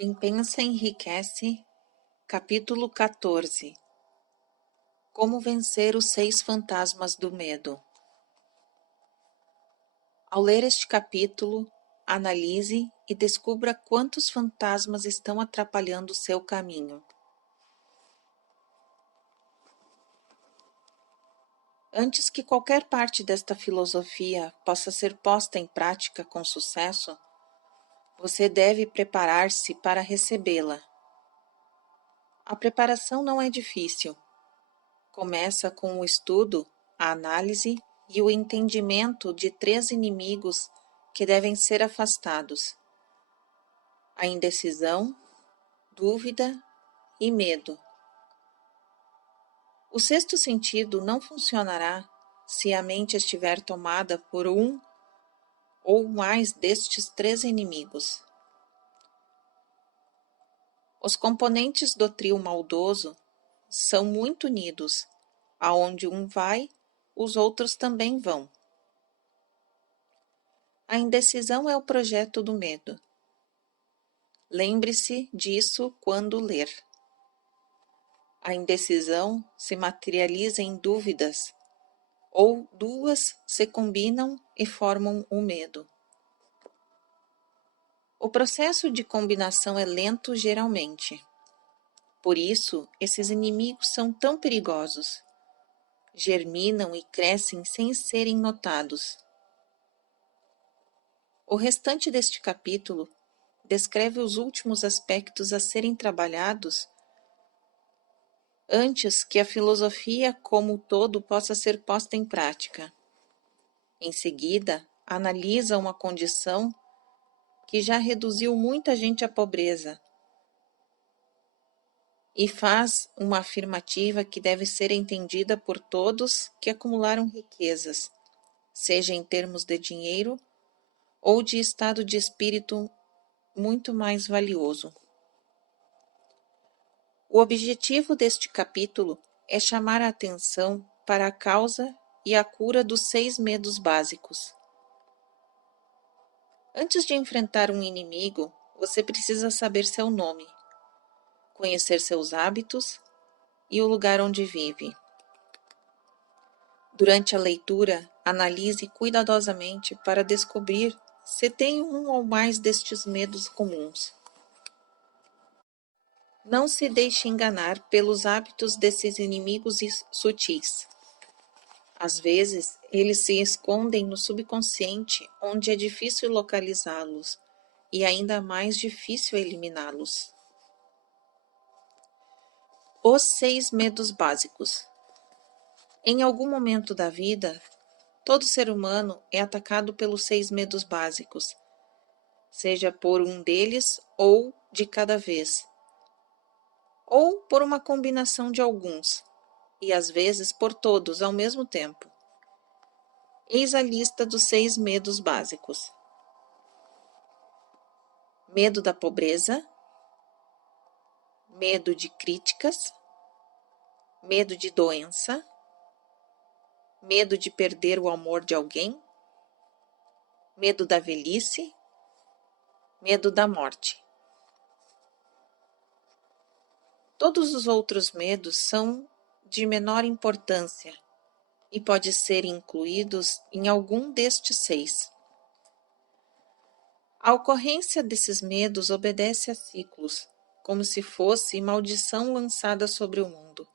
Quem pensa enriquece, capítulo 14. Como vencer os 6 fantasmas do medo. Ao ler este capítulo, analise e descubra quantos fantasmas estão atrapalhando o seu caminho. Antes que qualquer parte desta filosofia possa ser posta em prática com sucesso, você deve preparar-se para recebê-la. A preparação não é difícil. Começa com o estudo, a análise e o entendimento de 3 inimigos que devem ser afastados: a indecisão, dúvida e medo. O sexto sentido não funcionará se a mente estiver tomada por um ou mais destes 3 inimigos. Os componentes do trio maldoso são muito unidos. Aonde um vai, os outros também vão. A indecisão é o projeto do medo. Lembre-se disso quando ler. A indecisão se materializa em dúvidas, ou duas se combinam e formam o medo. O processo de combinação é lento geralmente. Por isso, esses inimigos são tão perigosos. Germinam e crescem sem serem notados. O restante deste capítulo descreve os últimos aspectos a serem trabalhados antes que a filosofia como um todo possa ser posta em prática. Em seguida, analisa uma condição que já reduziu muita gente à pobreza e faz uma afirmativa que deve ser entendida por todos que acumularam riquezas, seja em termos de dinheiro ou de estado de espírito muito mais valioso. O objetivo deste capítulo é chamar a atenção para a causa e a cura dos 6 medos básicos. Antes de enfrentar um inimigo, você precisa saber seu nome, conhecer seus hábitos e o lugar onde vive. Durante a leitura, analise cuidadosamente para descobrir se tem um ou mais destes medos comuns. Não se deixe enganar pelos hábitos desses inimigos sutis. Às vezes, eles se escondem no subconsciente, onde é difícil localizá-los e ainda mais difícil eliminá-los. Os 6 medos básicos. Em algum momento da vida, todo ser humano é atacado pelos 6 medos básicos, seja por um deles ou de cada vez, ou por uma combinação de alguns, e às vezes por todos ao mesmo tempo. Eis a lista dos 6 medos básicos. Medo da pobreza, medo de críticas, medo de doença, medo de perder o amor de alguém, medo da velhice, medo da morte. Todos os outros medos são de menor importância e podem ser incluídos em algum destes 6. A ocorrência desses medos obedece a ciclos, como se fosse maldição lançada sobre o mundo.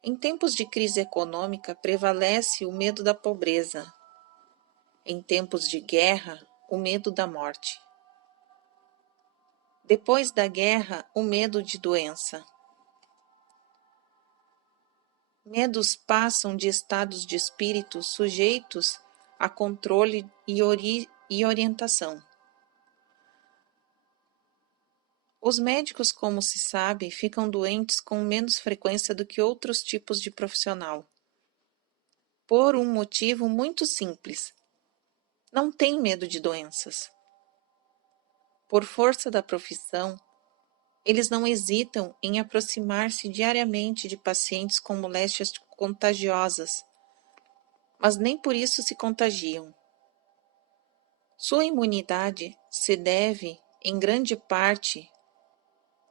Em tempos de crise econômica, prevalece o medo da pobreza. Em tempos de guerra, o medo da morte. Depois da guerra, o medo de doença. Medos passam de estados de espírito sujeitos a controle e orientação. Os médicos, como se sabe, ficam doentes com menos frequência do que outros tipos de profissional. Por um motivo muito simples: não têm medo de doenças. Por força da profissão, eles não hesitam em aproximar-se diariamente de pacientes com moléstias contagiosas, mas nem por isso se contagiam. Sua imunidade se deve em grande parte,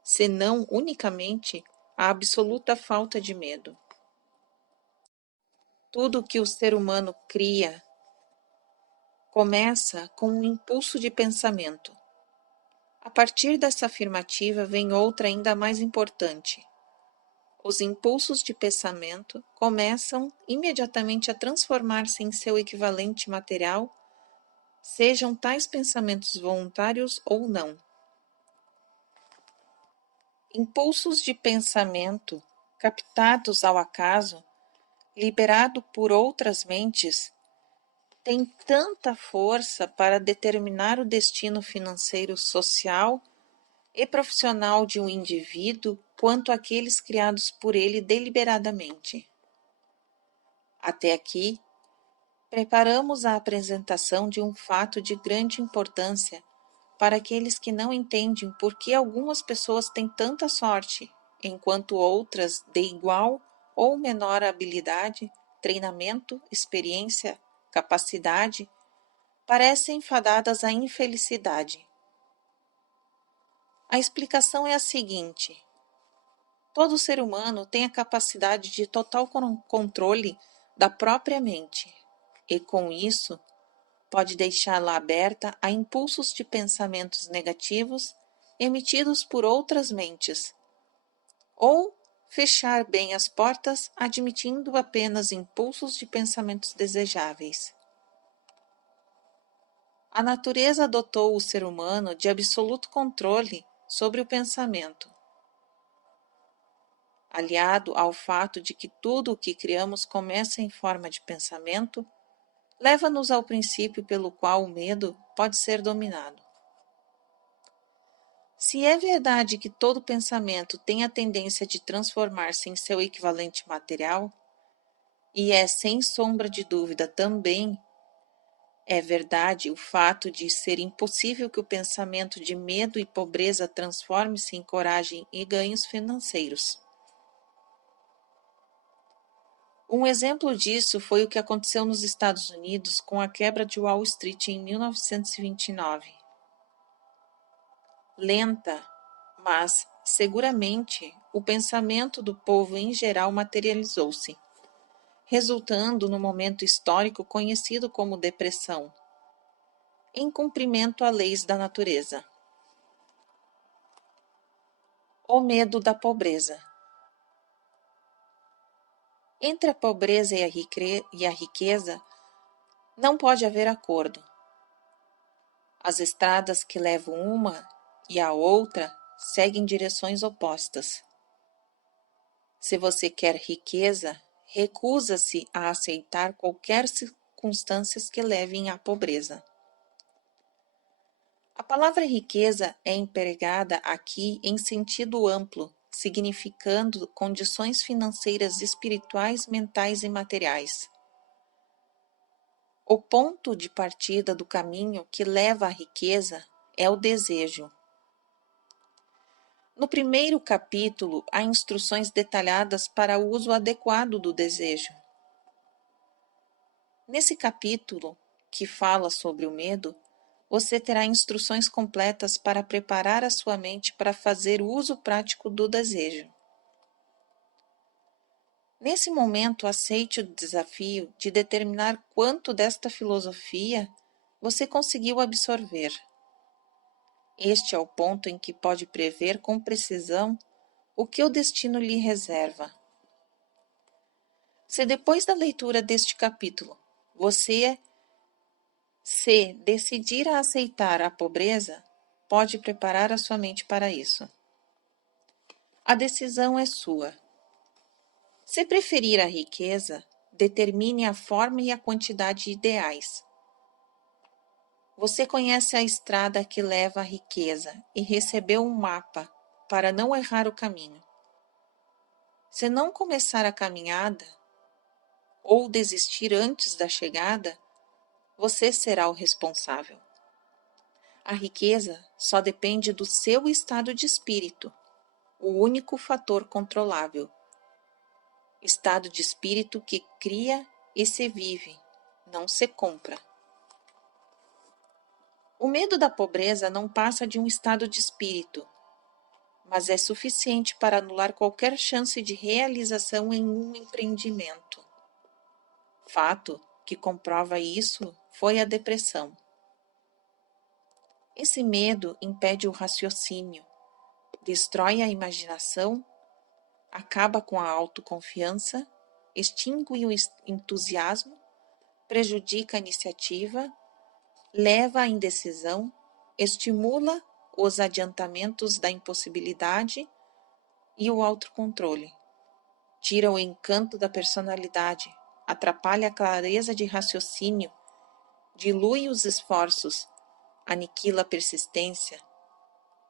se não unicamente, a absoluta falta de medo. Tudo que o ser humano cria começa com um impulso de pensamento. A partir dessa afirmativa vem outra ainda mais importante. Os impulsos de pensamento começam imediatamente a transformar-se em seu equivalente material, sejam tais pensamentos voluntários ou não. Impulsos de pensamento captados ao acaso, liberado por outras mentes, têm tanta força para determinar o destino financeiro, social e profissional de um indivíduo quanto aqueles criados por ele deliberadamente. Até aqui, preparamos a apresentação de um fato de grande importância para aqueles que não entendem por que algumas pessoas têm tanta sorte, enquanto outras, de igual ou menor habilidade, treinamento, experiência, capacidade, parecem fadadas à infelicidade. A explicação é a seguinte: todo ser humano tem a capacidade de total controle da própria mente, e com isso pode deixá-la aberta a impulsos de pensamentos negativos emitidos por outras mentes, ou fechar bem as portas admitindo apenas impulsos de pensamentos desejáveis. A natureza dotou o ser humano de absoluto controle sobre o pensamento, aliado ao fato de que tudo o que criamos começa em forma de pensamento, leva-nos ao princípio pelo qual o medo pode ser dominado. Se é verdade que todo pensamento tem a tendência de transformar-se em seu equivalente material, e é sem sombra de dúvida também é verdade o fato de ser impossível que o pensamento de medo e pobreza transforme-se em coragem e ganhos financeiros. Um exemplo disso foi o que aconteceu nos Estados Unidos com a quebra de Wall Street em 1929. Lenta, mas seguramente o pensamento do povo em geral materializou-se, resultando no momento histórico conhecido como depressão, em cumprimento a leis da natureza. O medo da pobreza. Entre a pobreza e a riqueza não pode haver acordo. As estradas que levam uma e a outra seguem direções opostas. Se você quer riqueza, recusa-se a aceitar qualquer circunstâncias que levem à pobreza. A palavra riqueza é empregada aqui em sentido amplo, significando condições financeiras, espirituais, mentais e materiais. O ponto de partida do caminho que leva à riqueza é o desejo. No primeiro capítulo, há instruções detalhadas para o uso adequado do desejo. Nesse capítulo, que fala sobre o medo, você terá instruções completas para preparar a sua mente para fazer o uso prático do desejo. Nesse momento, aceite o desafio de determinar quanto desta filosofia você conseguiu absorver. Este é o ponto em que pode prever com precisão o que o destino lhe reserva. Se depois da leitura deste capítulo você se decidir a aceitar a pobreza, pode preparar a sua mente para isso. A decisão é sua. Se preferir a riqueza, determine a forma e a quantidade ideais. Você conhece a estrada que leva à riqueza e recebeu um mapa para não errar o caminho. Se não começar a caminhada ou desistir antes da chegada, você será o responsável. A riqueza só depende do seu estado de espírito, o único fator controlável. Estado de espírito que cria e se vive, não se compra. O medo da pobreza não passa de um estado de espírito, mas é suficiente para anular qualquer chance de realização em um empreendimento. Fato que comprova isso foi a depressão. Esse medo impede o raciocínio, destrói a imaginação, acaba com a autoconfiança, extingue o entusiasmo, prejudica a iniciativa, leva à indecisão, estimula os adiantamentos da impossibilidade e o autocontrole, tira o encanto da personalidade, atrapalha a clareza de raciocínio, dilui os esforços, aniquila a persistência,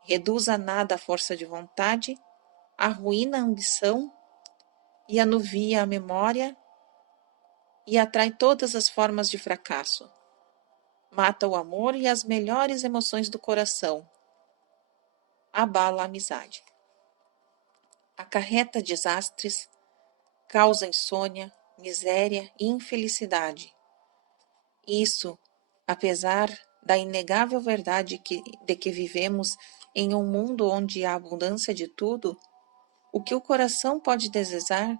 reduz a nada a força de vontade, arruína a ambição e anuvia a memória e atrai todas as formas de fracasso. Mata o amor e as melhores emoções do coração. Abala a amizade. Acarreta desastres, causa insônia, miséria e infelicidade. Isso, apesar da inegável verdade de que vivemos em um mundo onde há abundância de tudo, o que o coração pode desejar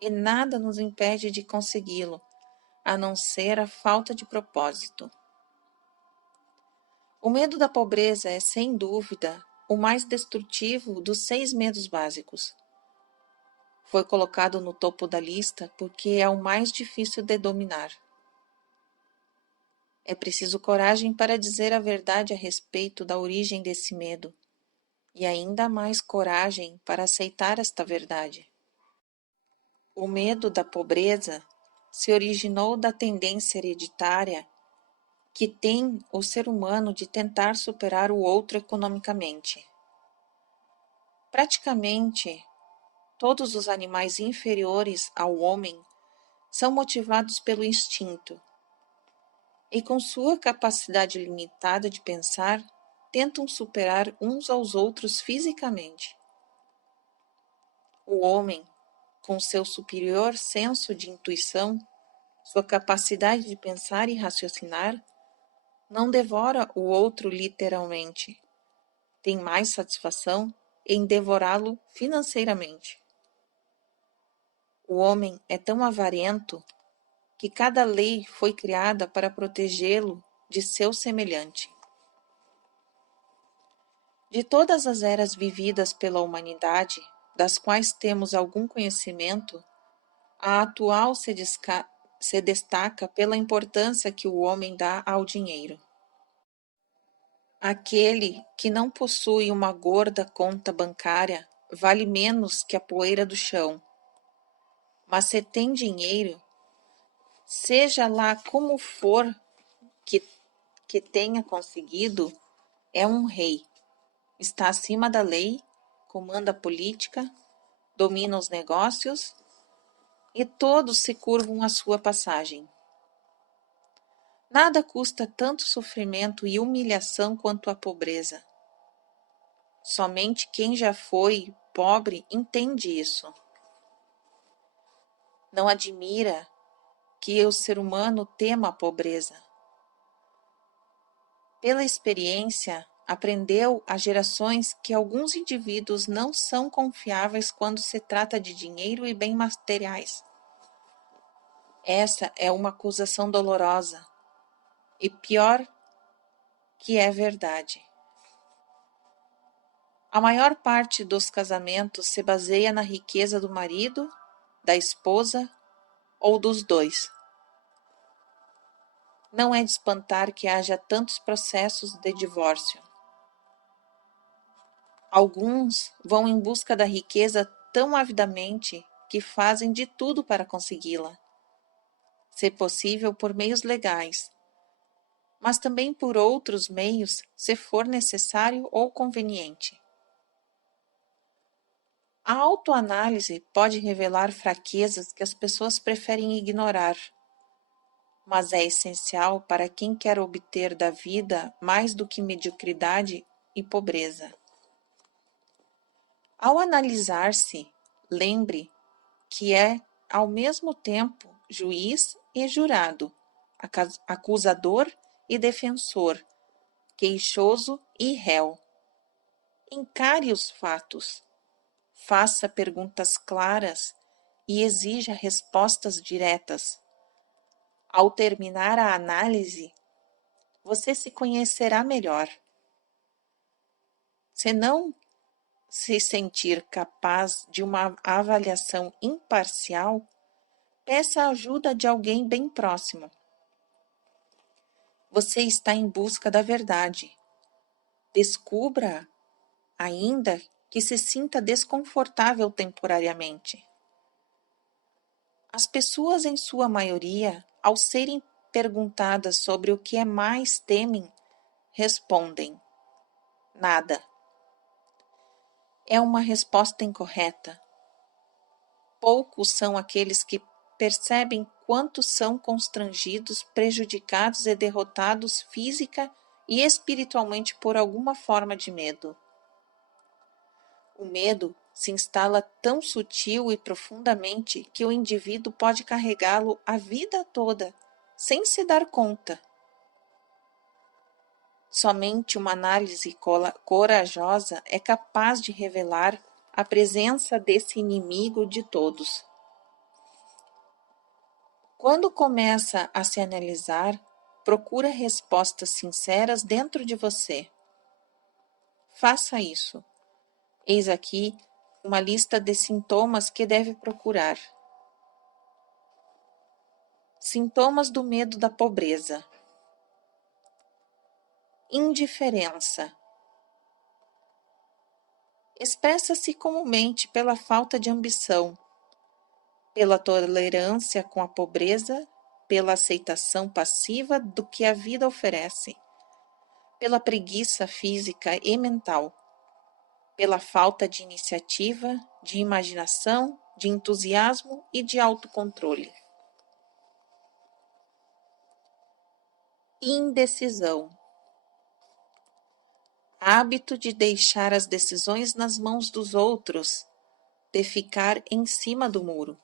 e nada nos impede de consegui-lo, a não ser a falta de propósito. O medo da pobreza é, sem dúvida, o mais destrutivo dos 6 medos básicos. Foi colocado no topo da lista porque é o mais difícil de dominar. É preciso coragem para dizer a verdade a respeito da origem desse medo, e ainda mais coragem para aceitar esta verdade. O medo da pobreza se originou da tendência hereditária que tem o ser humano de tentar superar o outro economicamente. Praticamente, todos os animais inferiores ao homem são motivados pelo instinto e, com sua capacidade limitada de pensar, tentam superar uns aos outros fisicamente. O homem, com seu superior senso de intuição, sua capacidade de pensar e raciocinar, não devora o outro literalmente. Tem mais satisfação em devorá-lo financeiramente. O homem é tão avarento que cada lei foi criada para protegê-lo de seu semelhante. De todas as eras vividas pela humanidade, das quais temos algum conhecimento, a atual se destaca pela importância que o homem dá ao dinheiro. Aquele que não possui uma gorda conta bancária vale menos que a poeira do chão. Mas se tem dinheiro, seja lá como for que tenha conseguido, é um rei. Está acima da lei, comanda a política, domina os negócios e todos se curvam à sua passagem. Nada custa tanto sofrimento e humilhação quanto a pobreza. Somente quem já foi pobre entende isso. Não admira que o ser humano tema a pobreza. Pela experiência, aprendeu há gerações que alguns indivíduos não são confiáveis quando se trata de dinheiro e bens materiais. Essa é uma acusação dolorosa e pior que é verdade. A maior parte dos casamentos se baseia na riqueza do marido, da esposa ou dos dois. Não é de espantar que haja tantos processos de divórcio. Alguns vão em busca da riqueza tão avidamente que fazem de tudo para consegui-la, se possível por meios legais, mas também por outros meios, se for necessário ou conveniente. A autoanálise pode revelar fraquezas que as pessoas preferem ignorar, mas é essencial para quem quer obter da vida mais do que mediocridade e pobreza. Ao analisar-se, lembre que é, ao mesmo tempo, juiz e jurado, acusador e defensor, queixoso e réu. Encare os fatos, faça perguntas claras e exija respostas diretas. Ao terminar a análise, você se conhecerá melhor. Se não se sentir capaz de uma avaliação imparcial, peça a ajuda de alguém bem próximo. Você está em busca da verdade. Descubra, ainda que se sinta desconfortável temporariamente. As pessoas, em sua maioria, ao serem perguntadas sobre o que mais temem, respondem: nada. É uma resposta incorreta. Poucos são aqueles que percebem quanto são constrangidos, prejudicados e derrotados física e espiritualmente por alguma forma de medo. O medo se instala tão sutil e profundamente que o indivíduo pode carregá-lo a vida toda, sem se dar conta. Somente uma análise corajosa é capaz de revelar a presença desse inimigo de todos. Quando começa a se analisar, procura respostas sinceras dentro de você. Faça isso. Eis aqui uma lista de sintomas que deve procurar. Sintomas do medo da pobreza. Indiferença. Expressa-se comumente pela falta de ambição, pela tolerância com a pobreza, pela aceitação passiva do que a vida oferece, pela preguiça física e mental, pela falta de iniciativa, de imaginação, de entusiasmo e de autocontrole. Indecisão. Hábito de deixar as decisões nas mãos dos outros, de ficar em cima do muro.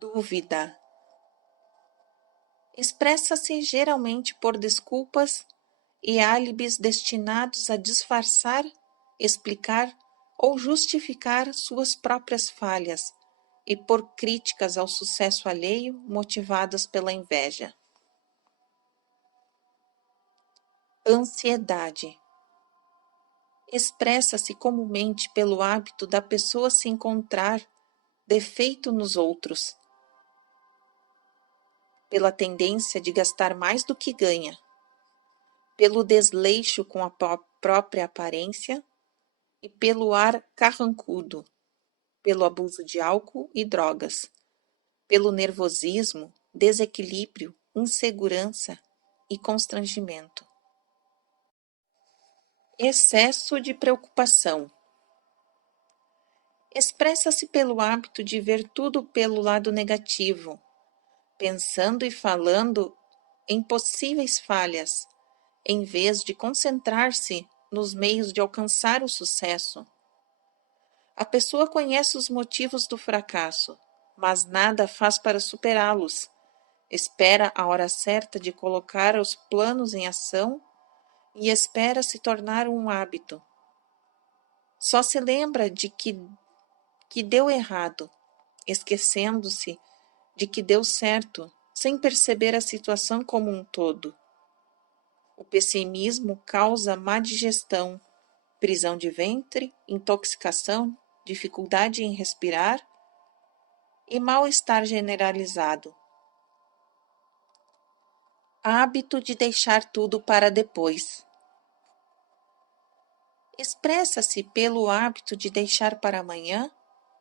Dúvida. Expressa-se geralmente por desculpas e álibis destinados a disfarçar, explicar ou justificar suas próprias falhas e por críticas ao sucesso alheio motivadas pela inveja. Ansiedade. Expressa-se comumente pelo hábito da pessoa se encontrar defeito nos outros, pela tendência de gastar mais do que ganha, pelo desleixo com a própria aparência e pelo ar carrancudo, pelo abuso de álcool e drogas, pelo nervosismo, desequilíbrio, insegurança e constrangimento. Excesso de preocupação. Expressa-se pelo hábito de ver tudo pelo lado negativo, pensando e falando em possíveis falhas, em vez de concentrar-se nos meios de alcançar o sucesso. A pessoa conhece os motivos do fracasso, mas nada faz para superá-los. Espera a hora certa de colocar os planos em ação e espera se tornar um hábito. Só se lembra de que deu errado, esquecendo-se de que deu certo, sem perceber a situação como um todo. O pessimismo causa má digestão, prisão de ventre, intoxicação, dificuldade em respirar e mal-estar generalizado. Hábito de deixar tudo para depois. Expressa-se pelo hábito de deixar para amanhã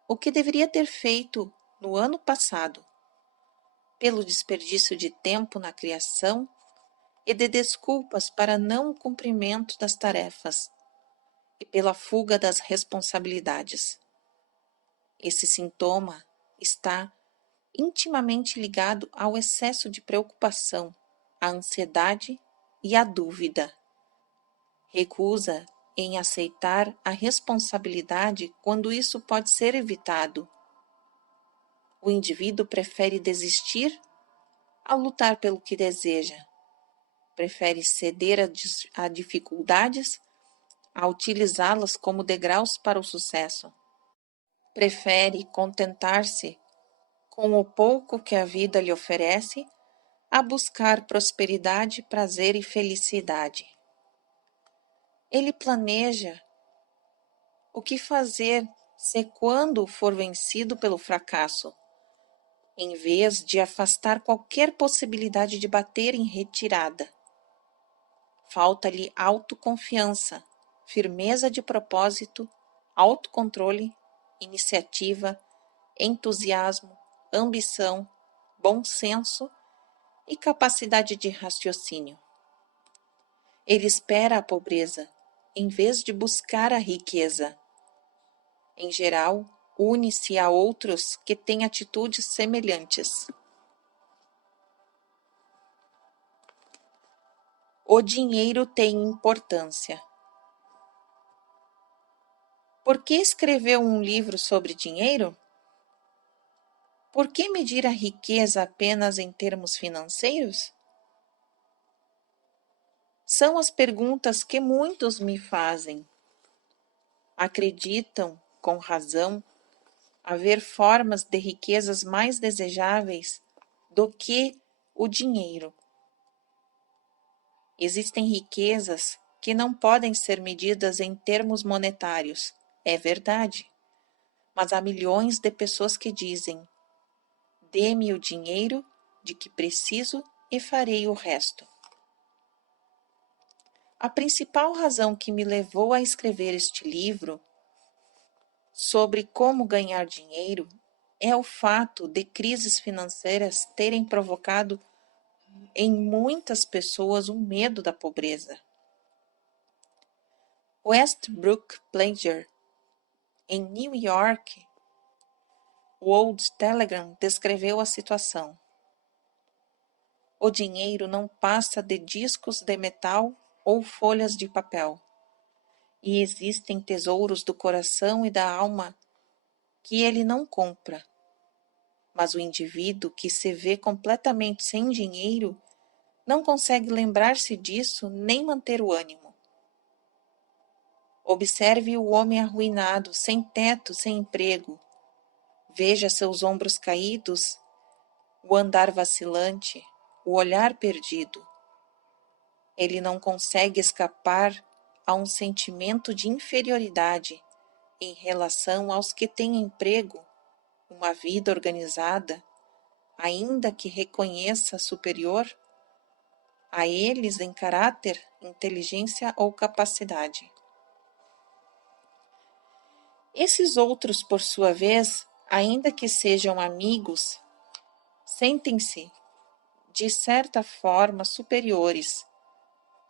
o que deveria ter feito no ano passado, pelo desperdício de tempo na criação e de desculpas para não cumprimento das tarefas e pela fuga das responsabilidades. Esse sintoma está intimamente ligado ao excesso de preocupação, à ansiedade e à dúvida. Recusa em aceitar a responsabilidade quando isso pode ser evitado. O indivíduo prefere desistir a lutar pelo que deseja. Prefere ceder a dificuldades a utilizá-las como degraus para o sucesso. Prefere contentar-se com o pouco que a vida lhe oferece a buscar prosperidade, prazer e felicidade. Ele planeja o que fazer se quando for vencido pelo fracasso, em vez de afastar qualquer possibilidade de bater em retirada. Falta-lhe autoconfiança, firmeza de propósito, autocontrole, iniciativa, entusiasmo, ambição, bom senso e capacidade de raciocínio. Ele espera a pobreza, em vez de buscar a riqueza. Em geral, une-se a outros que têm atitudes semelhantes. O dinheiro tem importância. Por que escreveu um livro sobre dinheiro? Por que medir a riqueza apenas em termos financeiros? São as perguntas que muitos me fazem. Acreditam, com razão, haver formas de riquezas mais desejáveis do que o dinheiro. Existem riquezas que não podem ser medidas em termos monetários, é verdade. Mas há milhões de pessoas que dizem: dê-me o dinheiro de que preciso e farei o resto. A principal razão que me levou a escrever este livro sobre como ganhar dinheiro é o fato de crises financeiras terem provocado em muitas pessoas o medo da pobreza. Westbrook Planger, em New York, World Telegram descreveu a situação. O dinheiro não passa de discos de metal ou folhas de papel. E existem tesouros do coração e da alma que ele não compra. Mas o indivíduo que se vê completamente sem dinheiro não consegue lembrar-se disso nem manter o ânimo. Observe o homem arruinado, sem teto, sem emprego. Veja seus ombros caídos, o andar vacilante, o olhar perdido. Ele não consegue escapar a um sentimento de inferioridade em relação aos que têm emprego, uma vida organizada, ainda que reconheça superior a eles em caráter, inteligência ou capacidade. Esses outros, por sua vez, ainda que sejam amigos, sentem-se, de certa forma, superiores,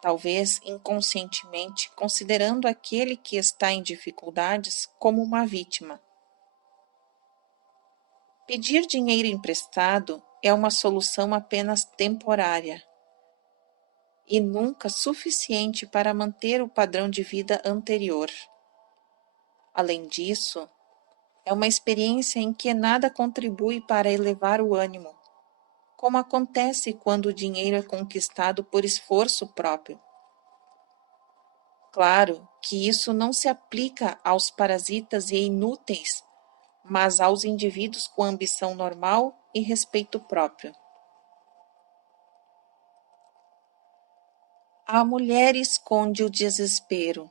talvez inconscientemente, considerando aquele que está em dificuldades como uma vítima. Pedir dinheiro emprestado é uma solução apenas temporária e nunca suficiente para manter o padrão de vida anterior. Além disso, é uma experiência em que nada contribui para elevar o ânimo, como acontece quando o dinheiro é conquistado por esforço próprio. Claro que isso não se aplica aos parasitas e inúteis, mas aos indivíduos com ambição normal e respeito próprio. A mulher esconde o desespero.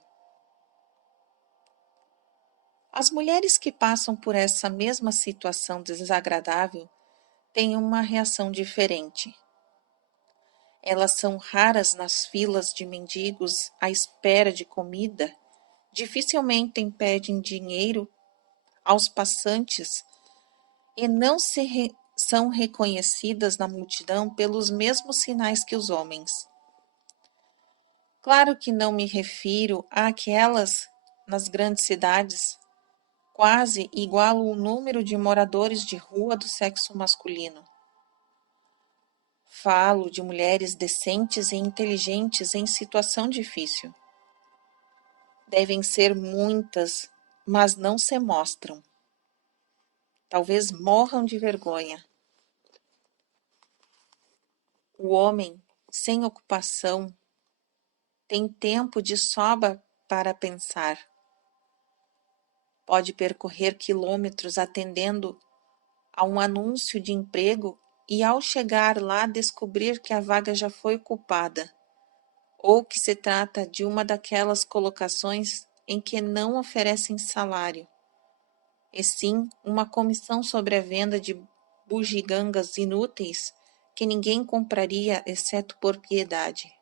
As mulheres que passam por essa mesma situação desagradável têm uma reação diferente. Elas são raras nas filas de mendigos à espera de comida, dificilmente pedem dinheiro aos passantes e não são reconhecidas na multidão pelos mesmos sinais que os homens. Claro que não me refiro àquelas nas grandes cidades, quase igual o número de moradores de rua do sexo masculino. Falo de mulheres decentes e inteligentes em situação difícil. Devem ser muitas, mas não se mostram. Talvez morram de vergonha. O homem, sem ocupação, tem tempo de sobra para pensar. Pode percorrer quilômetros atendendo a um anúncio de emprego e, ao chegar lá, descobrir que a vaga já foi ocupada, ou que se trata de uma daquelas colocações em que não oferecem salário, e sim uma comissão sobre a venda de bugigangas inúteis que ninguém compraria exceto por piedade.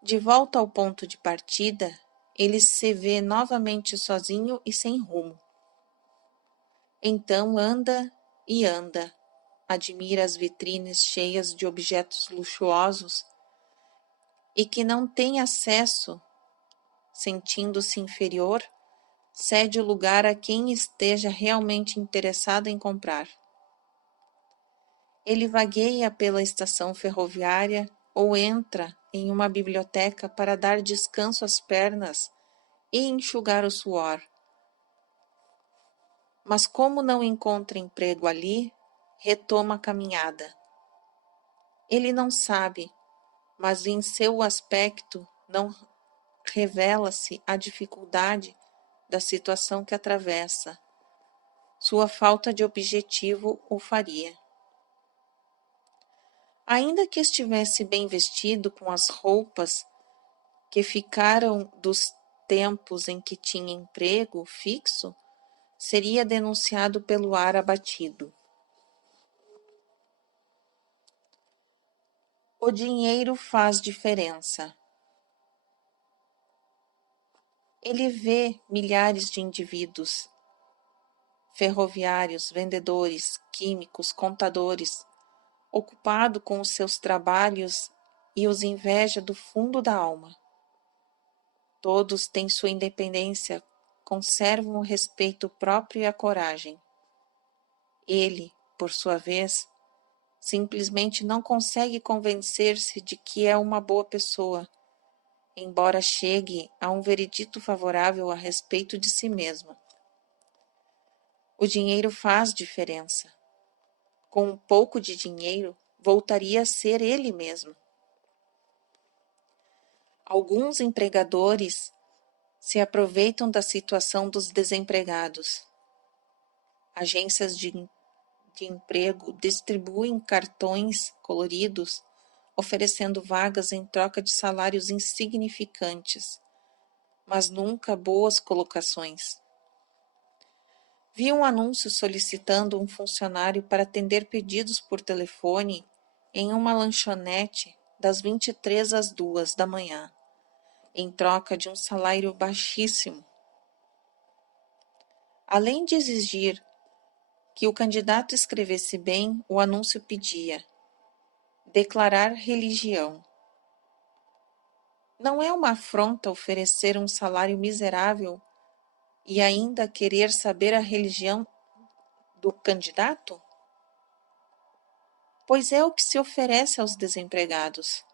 De volta ao ponto de partida, ele se vê novamente sozinho e sem rumo. Então anda e anda, admira as vitrines cheias de objetos luxuosos e que não tem acesso, sentindo-se inferior, cede o lugar a quem esteja realmente interessado em comprar. Ele vagueia pela estação ferroviária ou entra em uma biblioteca para dar descanso às pernas e enxugar o suor. Mas como não encontra emprego ali, retoma a caminhada. Ele não sabe, mas em seu aspecto não revela-se a dificuldade da situação que atravessa. Sua falta de objetivo o faria. Ainda que estivesse bem vestido com as roupas que ficaram dos tempos em que tinha emprego fixo, seria denunciado pelo ar abatido. O dinheiro faz diferença. Ele vê milhares de indivíduos, ferroviários, vendedores, químicos, contadores, ocupado com os seus trabalhos e os inveja do fundo da alma. Todos têm sua independência, conservam o respeito próprio e a coragem. Ele, por sua vez, simplesmente não consegue convencer-se de que é uma boa pessoa, embora chegue a um veredito favorável a respeito de si mesmo. O dinheiro faz diferença. Com um pouco de dinheiro, voltaria a ser ele mesmo. Alguns empregadores se aproveitam da situação dos desempregados. Agências de emprego distribuem cartões coloridos, oferecendo vagas em troca de salários insignificantes, mas nunca boas colocações. Vi um anúncio solicitando um funcionário para atender pedidos por telefone em uma lanchonete das 23 às 2 da manhã, em troca de um salário baixíssimo. Além de exigir que o candidato escrevesse bem, o anúncio pedia: declarar religião. Não é uma afronta oferecer um salário miserável e ainda querer saber a religião do candidato? Pois é o que se oferece aos desempregados.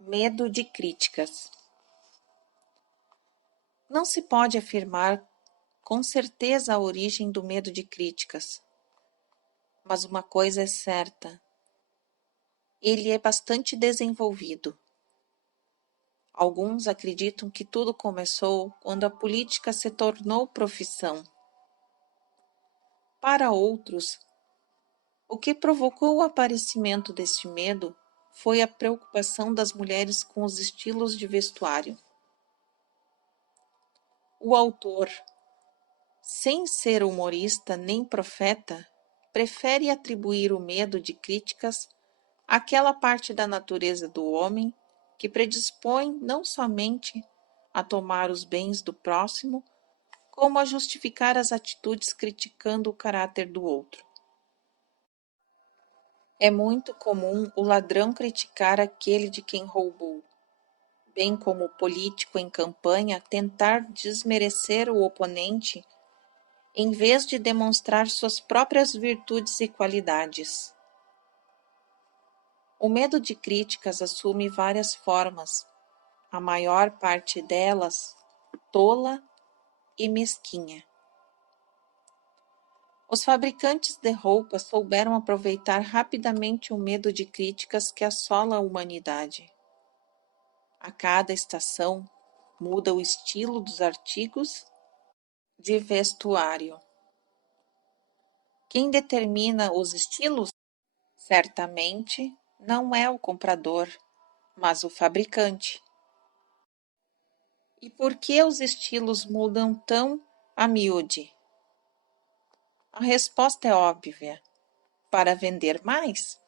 Medo de críticas. Não se pode afirmar com certeza a origem do medo de críticas, mas uma coisa é certa: ele é bastante desenvolvido. Alguns acreditam que tudo começou quando a política se tornou profissão. Para outros, o que provocou o aparecimento deste medo foi a preocupação das mulheres com os estilos de vestuário. O autor, sem ser humorista nem profeta, prefere atribuir o medo de críticas àquela parte da natureza do homem que predispõe não somente a tomar os bens do próximo, como a justificar as atitudes criticando o caráter do outro. É muito comum o ladrão criticar aquele de quem roubou, bem como o político em campanha tentar desmerecer o oponente em vez de demonstrar suas próprias virtudes e qualidades. O medo de críticas assume várias formas, a maior parte delas tola e mesquinha. Os fabricantes de roupas souberam aproveitar rapidamente o medo de críticas que assola a humanidade. A cada estação muda o estilo dos artigos de vestuário. Quem determina os estilos? Certamente não é o comprador, mas o fabricante. E por que os estilos mudam tão a miúde? A resposta é óbvia: para vender mais.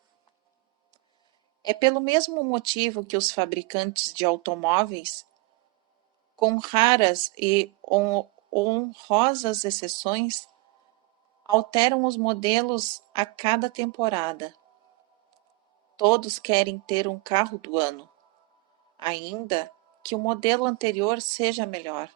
É pelo mesmo motivo que os fabricantes de automóveis, com raras e honrosas exceções, alteram os modelos a cada temporada. Todos querem ter um carro do ano, ainda que o modelo anterior seja melhor.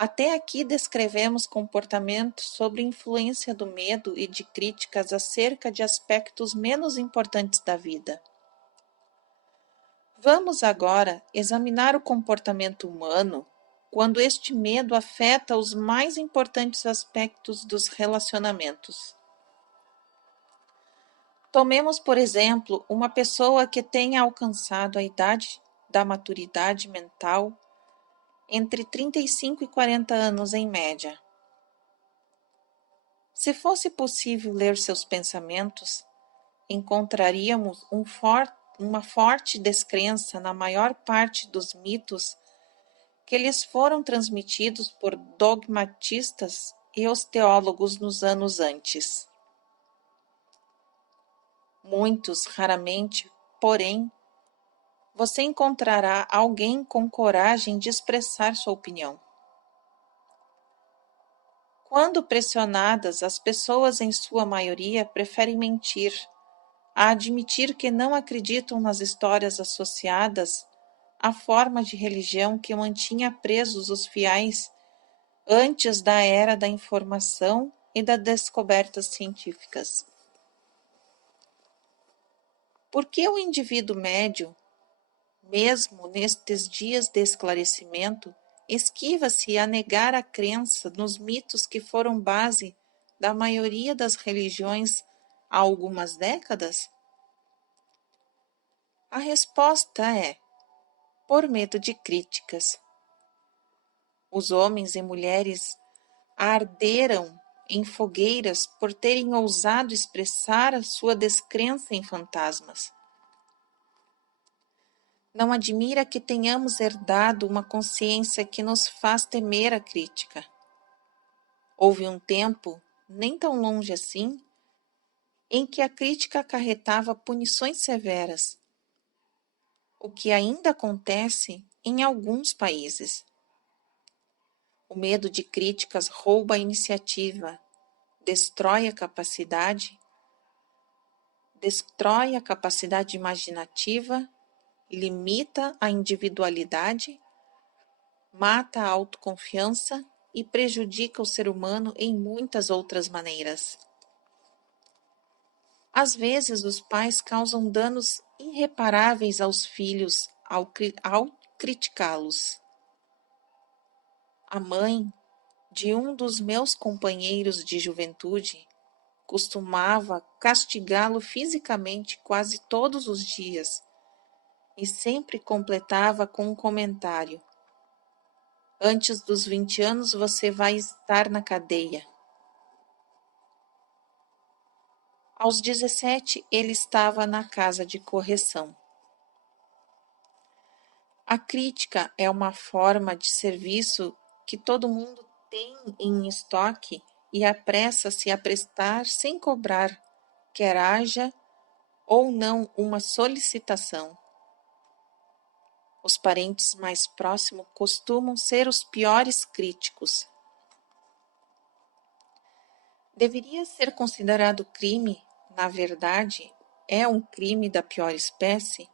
Até aqui descrevemos comportamentos sob influência do medo e de críticas acerca de aspectos menos importantes da vida. Vamos agora examinar o comportamento humano quando este medo afeta os mais importantes aspectos dos relacionamentos. Tomemos, por exemplo, uma pessoa que tenha alcançado a idade da maturidade mental entre 35 e 40 anos em média. Se fosse possível ler seus pensamentos, encontraríamos uma forte descrença na maior parte dos mitos que lhes foram transmitidos por dogmatistas e os teólogos nos anos antes. Muitos, raramente, porém, você encontrará alguém com coragem de expressar sua opinião. Quando pressionadas, as pessoas, em sua maioria, preferem mentir, a admitir que não acreditam nas histórias associadas à forma de religião que mantinha presos os fiéis antes da era da informação e das descobertas científicas. Por que o indivíduo médio, mesmo nestes dias de esclarecimento, esquiva-se a negar a crença nos mitos que foram base da maioria das religiões há algumas décadas? A resposta é: por medo de críticas. Os homens e mulheres arderam em fogueiras por terem ousado expressar a sua descrença em fantasmas. Não admira que tenhamos herdado uma consciência que nos faz temer a crítica. Houve um tempo, nem tão longe assim, em que a crítica acarretava punições severas, o que ainda acontece em alguns países. O medo de críticas rouba a iniciativa, destrói a capacidade imaginativa, limita a individualidade, mata a autoconfiança e prejudica o ser humano em muitas outras maneiras. Às vezes, os pais causam danos irreparáveis aos filhos ao criticá-los. A mãe de um dos meus companheiros de juventude costumava castigá-lo fisicamente quase todos os dias e sempre completava com um comentário: antes dos 20 anos você vai estar na cadeia. Aos 17, ele estava na casa de correção. A crítica é uma forma de serviço que todo mundo tem em estoque e apressa-se a prestar sem cobrar, quer haja ou não uma solicitação. Os parentes mais próximos costumam ser os piores críticos. Deveria ser considerado crime, na verdade, é um crime da pior espécie,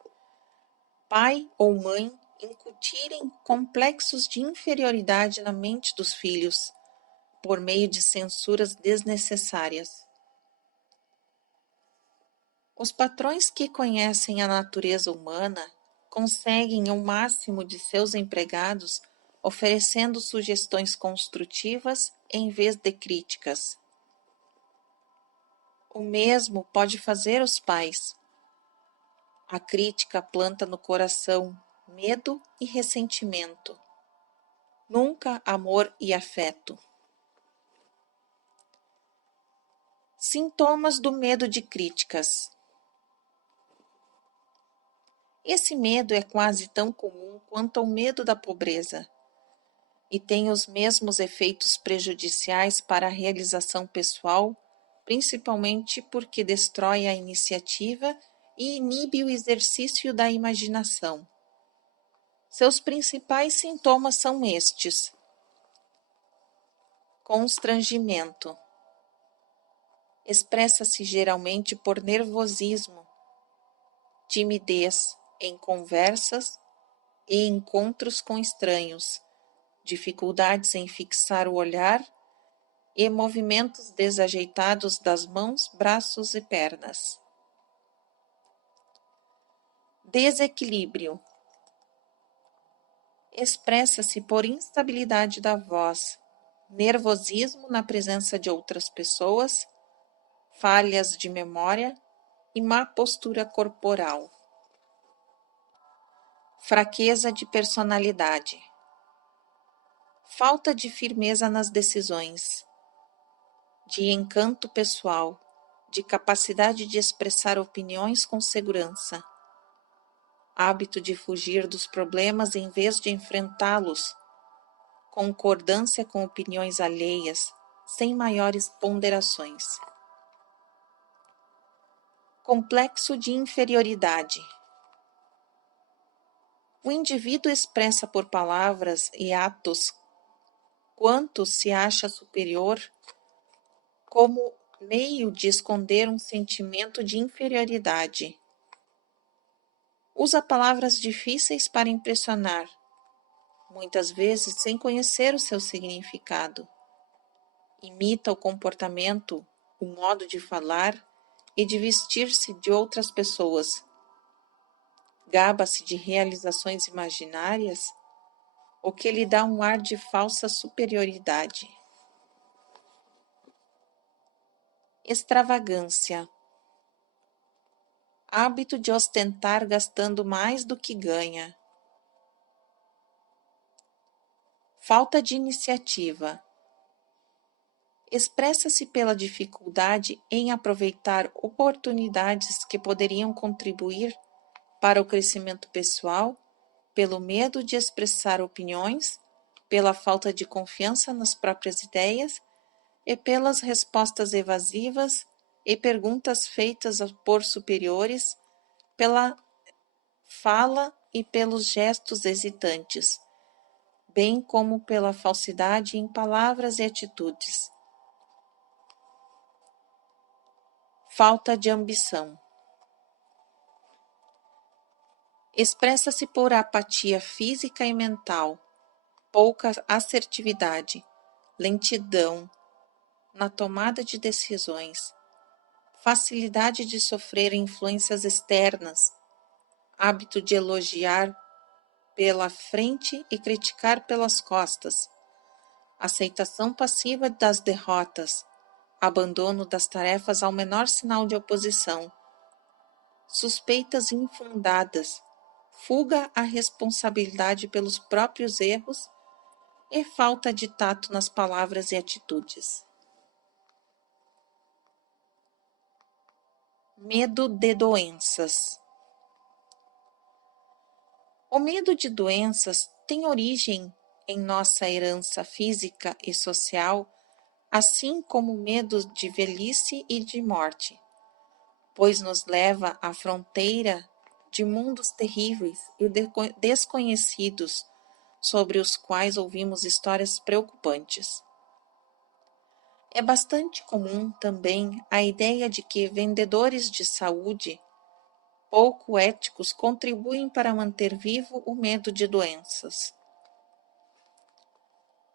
pai ou mãe incutirem complexos de inferioridade na mente dos filhos, por meio de censuras desnecessárias. Os patrões que conhecem a natureza humana conseguem ao máximo de seus empregados oferecendo sugestões construtivas em vez de críticas. O mesmo pode fazer os pais. A crítica planta no coração medo e ressentimento, nunca amor e afeto. Sintomas do medo de críticas. Esse medo é quase tão comum quanto o medo da pobreza e tem os mesmos efeitos prejudiciais para a realização pessoal, principalmente porque destrói a iniciativa e inibe o exercício da imaginação. Seus principais sintomas são estes: constrangimento. Expressa-se geralmente por nervosismo, timidez em conversas e encontros com estranhos, dificuldades em fixar o olhar e movimentos desajeitados das mãos, braços e pernas. Desequilíbrio. Expressa-se por instabilidade da voz, nervosismo na presença de outras pessoas, falhas de memória e má postura corporal. Fraqueza de personalidade. Falta de firmeza nas decisões, de encanto pessoal, de capacidade de expressar opiniões com segurança, hábito de fugir dos problemas em vez de enfrentá-los, concordância com opiniões alheias, sem maiores ponderações. Complexo de inferioridade. O indivíduo expressa por palavras e atos quanto se acha superior como meio de esconder um sentimento de inferioridade. Usa palavras difíceis para impressionar, muitas vezes sem conhecer o seu significado. Imita o comportamento, o modo de falar e de vestir-se de outras pessoas. Gaba-se de realizações imaginárias, o que lhe dá um ar de falsa superioridade. Extravagância. Hábito de ostentar gastando mais do que ganha. Falta de iniciativa. Expressa-se pela dificuldade em aproveitar oportunidades que poderiam contribuir para o crescimento pessoal, pelo medo de expressar opiniões, pela falta de confiança nas próprias ideias e pelas respostas evasivas e perguntas feitas por superiores, pela fala e pelos gestos hesitantes, bem como pela falsidade em palavras e atitudes. Falta de ambição. Expressa-se por apatia física e mental, pouca assertividade, lentidão na tomada de decisões, facilidade de sofrer influências externas, hábito de elogiar pela frente e criticar pelas costas, aceitação passiva das derrotas, abandono das tarefas ao menor sinal de oposição, suspeitas infundadas, fuga à responsabilidade pelos próprios erros e falta de tato nas palavras e atitudes. Medo de doenças. O medo de doenças tem origem em nossa herança física e social, assim como o medo de velhice e de morte, pois nos leva à fronteira de mundos terríveis e desconhecidos, sobre os quais ouvimos histórias preocupantes. É bastante comum também a ideia de que vendedores de saúde pouco éticos contribuem para manter vivo o medo de doenças.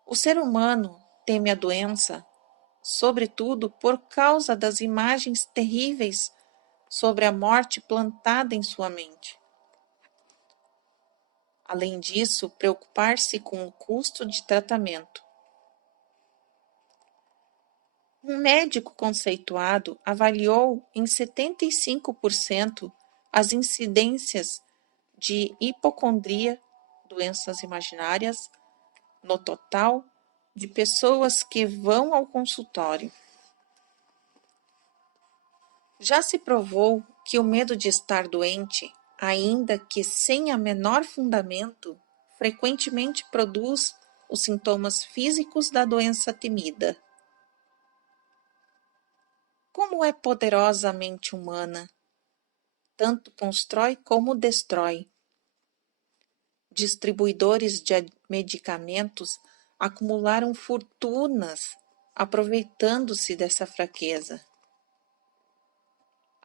O ser humano teme a doença, sobretudo por causa das imagens terríveis sobre a morte plantada em sua mente. Além disso, preocupar-se com o custo de tratamento. Um médico conceituado avaliou em 75% as incidências de hipocondria, doenças imaginárias, no total de pessoas que vão ao consultório. Já se provou que o medo de estar doente, ainda que sem a menor fundamento, frequentemente produz os sintomas físicos da doença temida. Como é poderosa a mente humana, tanto constrói como destrói. Distribuidores de medicamentos acumularam fortunas aproveitando-se dessa fraqueza.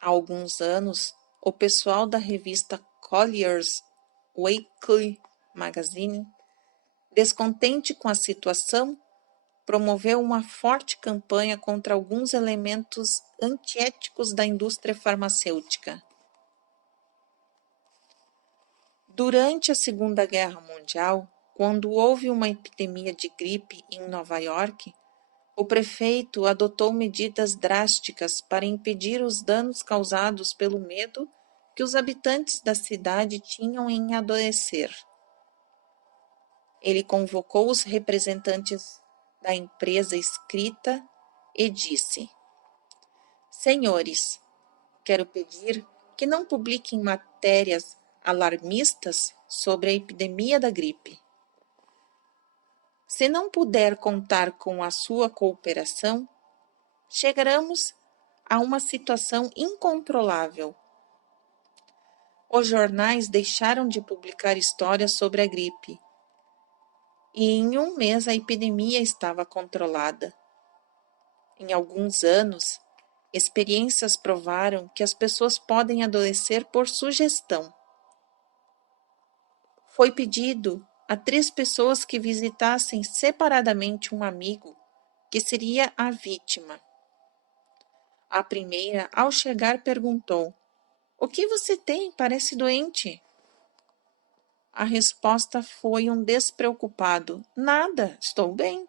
Há alguns anos, o pessoal da revista Collier's Weekly Magazine, descontente com a situação, promoveu uma forte campanha contra alguns elementos antiéticos da indústria farmacêutica. Durante a Segunda Guerra Mundial, quando houve uma epidemia de gripe em Nova York, o prefeito adotou medidas drásticas para impedir os danos causados pelo medo que os habitantes da cidade tinham em adoecer. Ele convocou os representantes da empresa escrita e disse: Senhores, quero pedir que não publiquem matérias alarmistas sobre a epidemia da gripe. Se não puder contar com a sua cooperação, chegaremos a uma situação incontrolável. Os jornais deixaram de publicar histórias sobre a gripe, e em um mês a epidemia estava controlada. Em alguns anos, experiências provaram que as pessoas podem adoecer por sugestão. Foi pedido a 3 pessoas que visitassem separadamente um amigo que seria a vítima. A primeira, ao chegar, perguntou: O que você tem? Parece doente. A resposta foi um despreocupado: Nada, estou bem.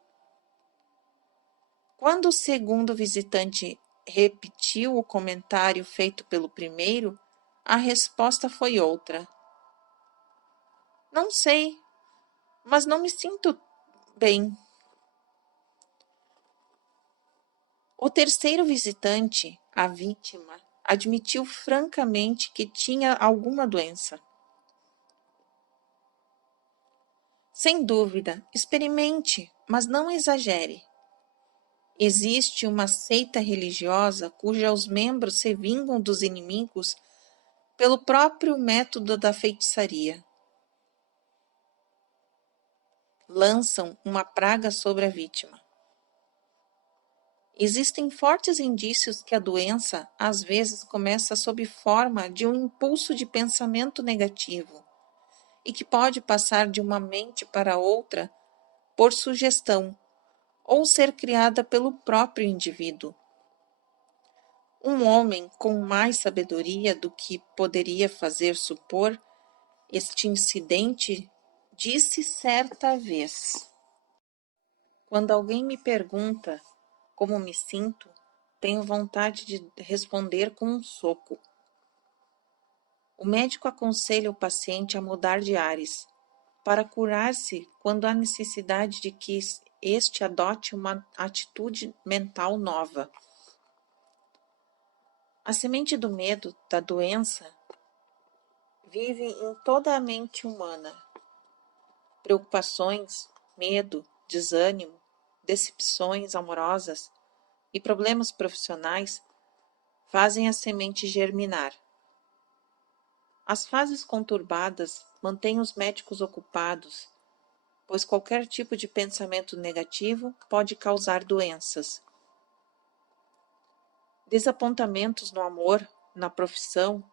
Quando o segundo visitante repetiu o comentário feito pelo primeiro, a resposta foi outra: Não sei, mas não me sinto bem. O terceiro visitante, a vítima, admitiu francamente que tinha alguma doença. Sem dúvida, experimente, mas não exagere. Existe uma seita religiosa cujos membros se vingam dos inimigos pelo próprio método da feitiçaria. Lançam uma praga sobre a vítima. Existem fortes indícios que a doença, às vezes, começa sob forma de um impulso de pensamento negativo e que pode passar de uma mente para outra por sugestão ou ser criada pelo próprio indivíduo. Um homem com mais sabedoria do que poderia fazer supor este incidente disse certa vez: Quando alguém me pergunta como me sinto, tenho vontade de responder com um soco. O médico aconselha o paciente a mudar de ares, para curar-se quando há necessidade de que este adote uma atitude mental nova. A semente do medo, da doença, vive em toda a mente humana. Preocupações, medo, desânimo, decepções amorosas e problemas profissionais fazem a semente germinar. As fases conturbadas mantêm os médicos ocupados, pois qualquer tipo de pensamento negativo pode causar doenças. Desapontamentos no amor, na profissão,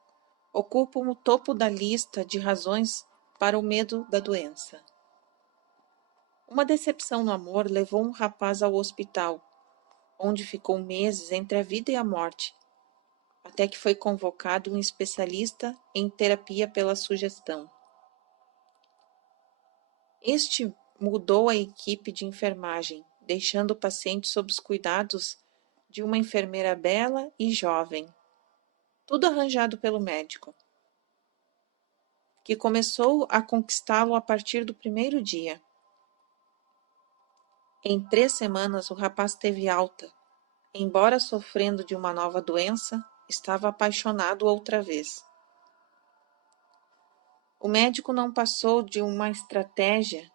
ocupam o topo da lista de razões para o medo da doença. Uma decepção no amor levou um rapaz ao hospital, onde ficou meses entre a vida e a morte, até que foi convocado um especialista em terapia pela sugestão. Este mudou a equipe de enfermagem, deixando o paciente sob os cuidados de uma enfermeira bela e jovem, tudo arranjado pelo médico, que começou a conquistá-lo a partir do primeiro dia. Em 3 semanas, o rapaz teve alta. Embora sofrendo de uma nova doença, estava apaixonado outra vez. O médico não passou de uma estratégia,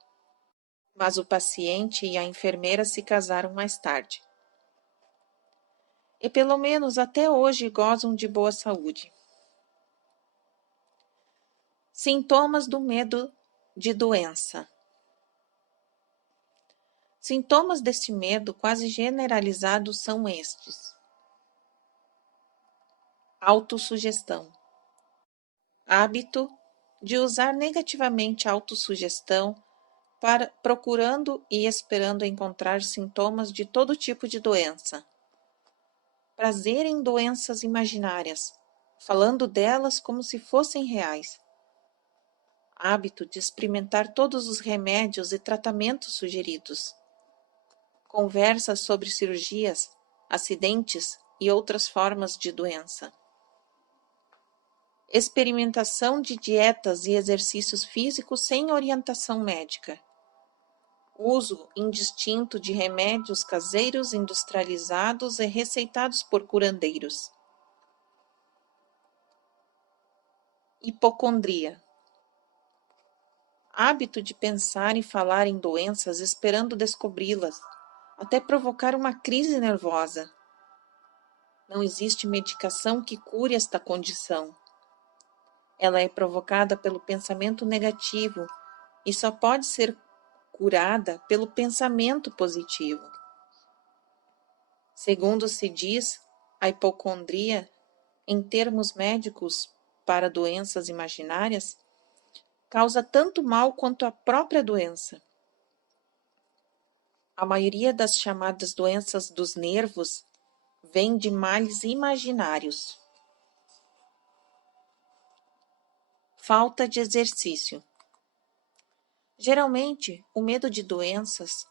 mas o paciente e a enfermeira se casaram mais tarde. E pelo menos até hoje gozam de boa saúde. Sintomas do medo de doença. Sintomas deste medo quase generalizado são estes: autossugestão. Hábito de usar negativamente a autossugestão procurando e esperando encontrar sintomas de todo tipo de doença. Prazer em doenças imaginárias, falando delas como se fossem reais. Hábito de experimentar todos os remédios e tratamentos sugeridos. Conversas sobre cirurgias, acidentes e outras formas de doença. Experimentação de dietas e exercícios físicos sem orientação médica. Uso indistinto de remédios caseiros industrializados e receitados por curandeiros. Hipocondria. Hábito de pensar e falar em doenças esperando descobri-las, até provocar uma crise nervosa. Não existe medicação que cure esta condição. Ela é provocada pelo pensamento negativo e só pode ser curada pelo pensamento positivo. Segundo se diz, a hipocondria, em termos médicos para doenças imaginárias, causa tanto mal quanto a própria doença. A maioria das chamadas doenças dos nervos vem de males imaginários. Falta de exercício. Geralmente, o medo de doenças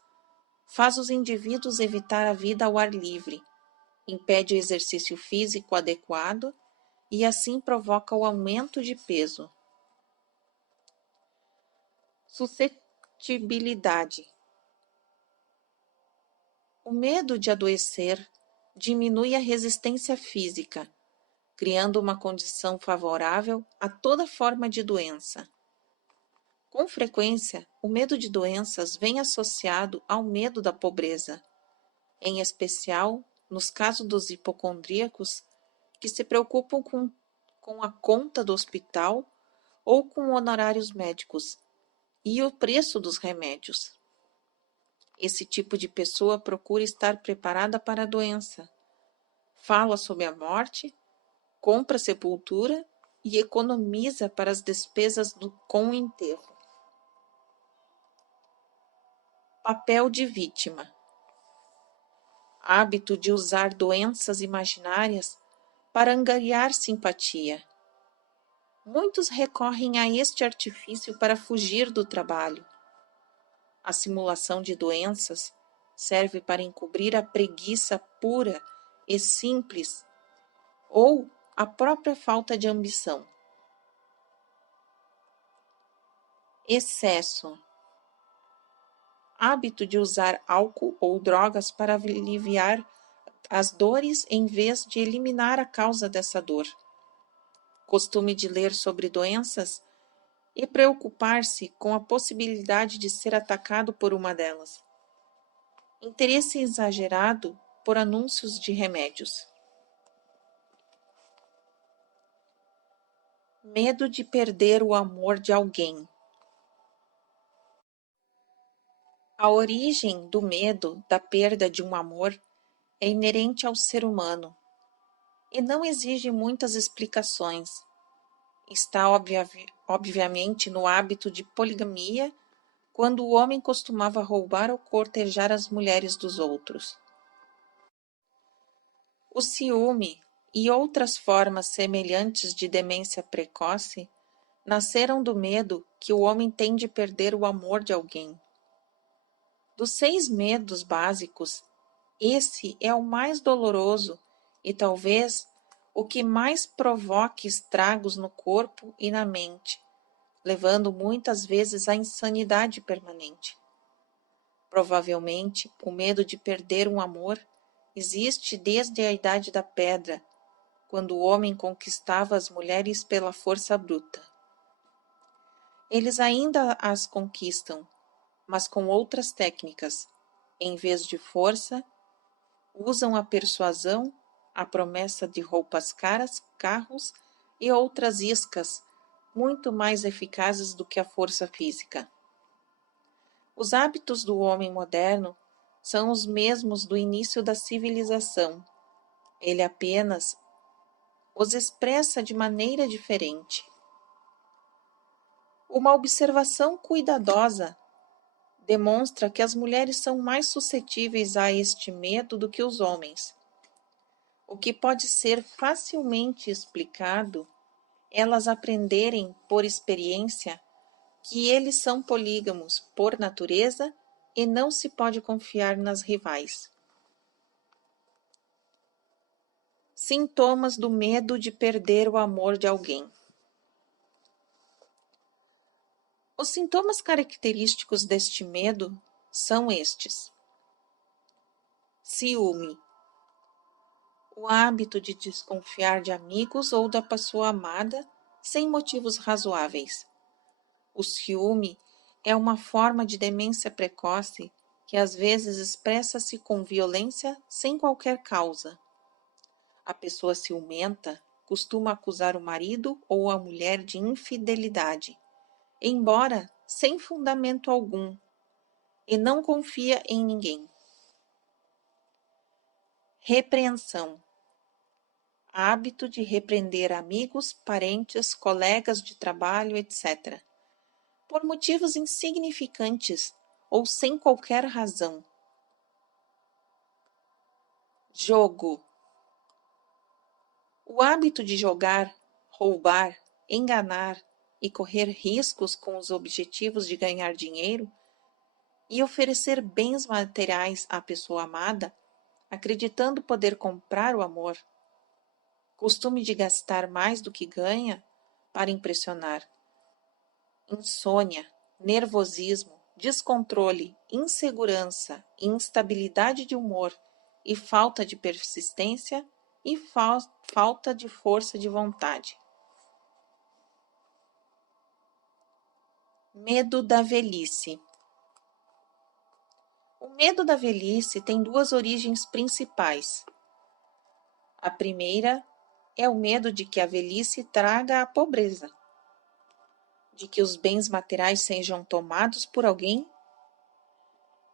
faz os indivíduos evitar a vida ao ar livre, impede o exercício físico adequado e assim provoca o aumento de peso. Suscetibilidade. O medo de adoecer diminui a resistência física, criando uma condição favorável a toda forma de doença. Com frequência, o medo de doenças vem associado ao medo da pobreza, em especial nos casos dos hipocondríacos que se preocupam com a conta do hospital ou com honorários médicos e o preço dos remédios. Esse tipo de pessoa procura estar preparada para a doença, fala sobre a morte, compra sepultura e economiza para as despesas com o enterro. Papel de vítima. Hábito de usar doenças imaginárias para angariar simpatia. Muitos recorrem a este artifício para fugir do trabalho. A simulação de doenças serve para encobrir a preguiça pura e simples ou a própria falta de ambição. Excesso. Hábito de usar álcool ou drogas para aliviar as dores em vez de eliminar a causa dessa dor. Costume de ler sobre doenças e preocupar-se com a possibilidade de ser atacado por uma delas. Interesse exagerado por anúncios de remédios. Medo de perder o amor de alguém. A origem do medo da perda de um amor é inerente ao ser humano e não exige muitas explicações. Está obviamente no hábito de poligamia, quando o homem costumava roubar ou cortejar as mulheres dos outros. O ciúme e outras formas semelhantes de demência precoce nasceram do medo que o homem tem de perder o amor de alguém. Dos 6 medos básicos, esse é o mais doloroso e talvez o que mais provoque estragos no corpo e na mente, levando muitas vezes à insanidade permanente. Provavelmente, o medo de perder um amor existe desde a Idade da Pedra, quando o homem conquistava as mulheres pela força bruta. Eles ainda as conquistam, mas com outras técnicas. Em vez de força, usam a persuasão, a promessa de roupas caras, carros e outras iscas muito mais eficazes do que a força física. Os hábitos do homem moderno são os mesmos do início da civilização. Ele apenas os expressa de maneira diferente. Uma observação cuidadosa demonstra que as mulheres são mais suscetíveis a este medo do que os homens, o que pode ser facilmente explicado elas aprenderem por experiência que eles são polígamos por natureza e não se pode confiar nas rivais. Sintomas do medo de perder o amor de alguém. Os sintomas característicos deste medo são estes: ciúme, o hábito de desconfiar de amigos ou da pessoa amada sem motivos razoáveis. O ciúme é uma forma de demência precoce que às vezes expressa-se com violência sem qualquer causa. A pessoa ciumenta costuma acusar o marido ou a mulher de infidelidade, embora sem fundamento algum, e não confia em ninguém. Repreensão. Hábito de repreender amigos, parentes, colegas de trabalho, etc., por motivos insignificantes ou sem qualquer razão. Jogo. O hábito de jogar, roubar, enganar e correr riscos com os objetivos de ganhar dinheiro e oferecer bens materiais à pessoa amada, acreditando poder comprar o amor. Costume de gastar mais do que ganha para impressionar. Insônia, nervosismo, descontrole, insegurança, instabilidade de humor e falta de persistência e falta de força de vontade. Medo da velhice. O medo da velhice tem 2 origens principais. A primeira é o medo de que a velhice traga a pobreza, de que os bens materiais sejam tomados por alguém.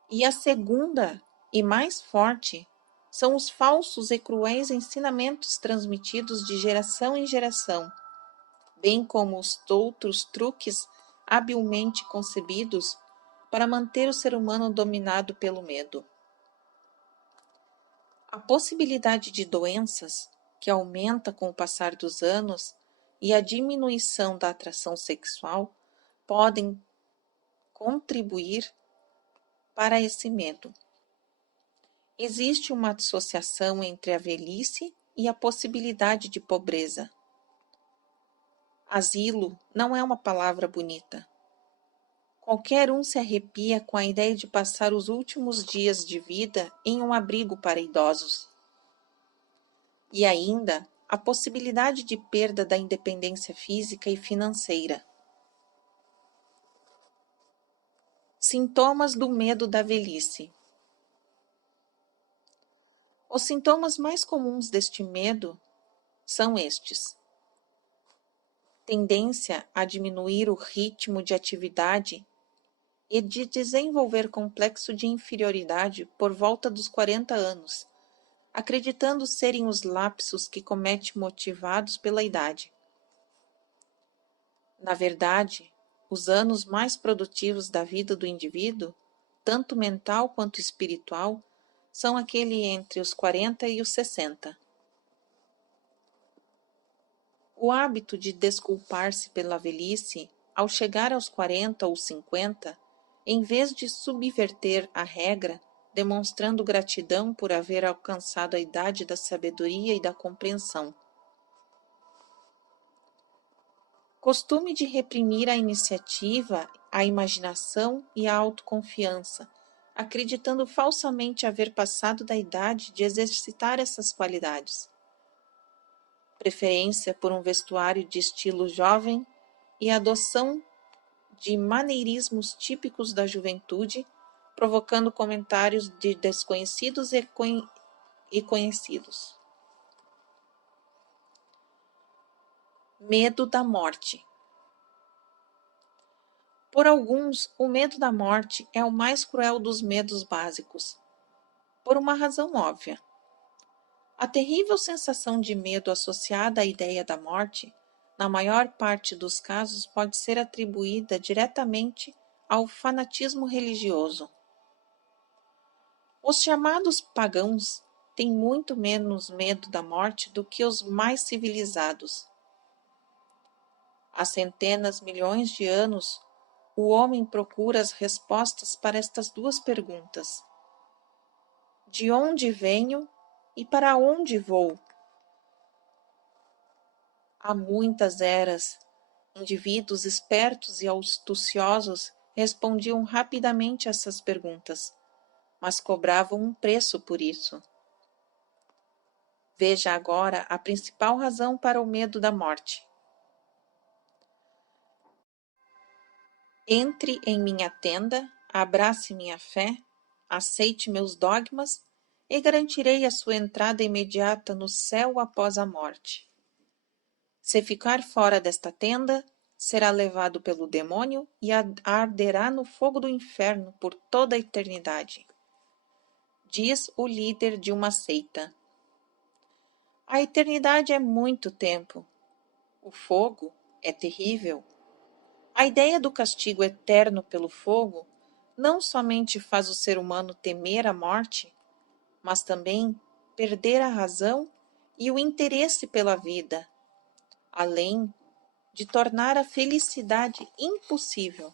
E a segunda, e mais forte, são os falsos e cruéis ensinamentos transmitidos de geração em geração, bem como os outros truques habilmente concebidos para manter o ser humano dominado pelo medo. A possibilidade de doenças, que aumenta com o passar dos anos, e a diminuição da atração sexual podem contribuir para esse medo. Existe uma associação entre a velhice e a possibilidade de pobreza. Asilo não é uma palavra bonita. Qualquer um se arrepia com a ideia de passar os últimos dias de vida em um abrigo para idosos. E ainda, a possibilidade de perda da independência física e financeira. Sintomas do medo da velhice. Os sintomas mais comuns deste medo são estes: tendência a diminuir o ritmo de atividade e de desenvolver complexo de inferioridade por volta dos 40 anos, acreditando serem os lapsos que comete motivados pela idade. Na verdade, os anos mais produtivos da vida do indivíduo, tanto mental quanto espiritual, são aquele entre os 40 e os 60. O hábito de desculpar-se pela velhice, ao chegar aos 40 ou 50, em vez de subverter a regra, demonstrando gratidão por haver alcançado a idade da sabedoria e da compreensão. Costume de reprimir a iniciativa, a imaginação e a autoconfiança, acreditando falsamente haver passado da idade de exercitar essas qualidades. Preferência por um vestuário de estilo jovem e adoção de maneirismos típicos da juventude, provocando comentários de desconhecidos e conhecidos. Medo da morte. Por alguns, o medo da morte é o mais cruel dos medos básicos, por uma razão óbvia. A terrível sensação de medo associada à ideia da morte, na maior parte dos casos, pode ser atribuída diretamente ao fanatismo religioso. Os chamados pagãos têm muito menos medo da morte do que os mais civilizados. Há centenas, milhões de anos, o homem procura as respostas para estas duas perguntas: de onde venho e para onde vou? Há muitas eras, indivíduos espertos e astuciosos respondiam rapidamente a essas perguntas, mas cobravam um preço por isso. Veja agora a principal razão para o medo da morte. Entre em minha tenda, abrace minha fé, aceite meus dogmas e garantirei a sua entrada imediata no céu após a morte. Se ficar fora desta tenda, será levado pelo demônio e arderá no fogo do inferno por toda a eternidade. Diz o líder de uma seita. A eternidade é muito tempo. O fogo é terrível. A ideia do castigo eterno pelo fogo não somente faz o ser humano temer a morte, mas também perder a razão e o interesse pela vida, além de tornar a felicidade impossível.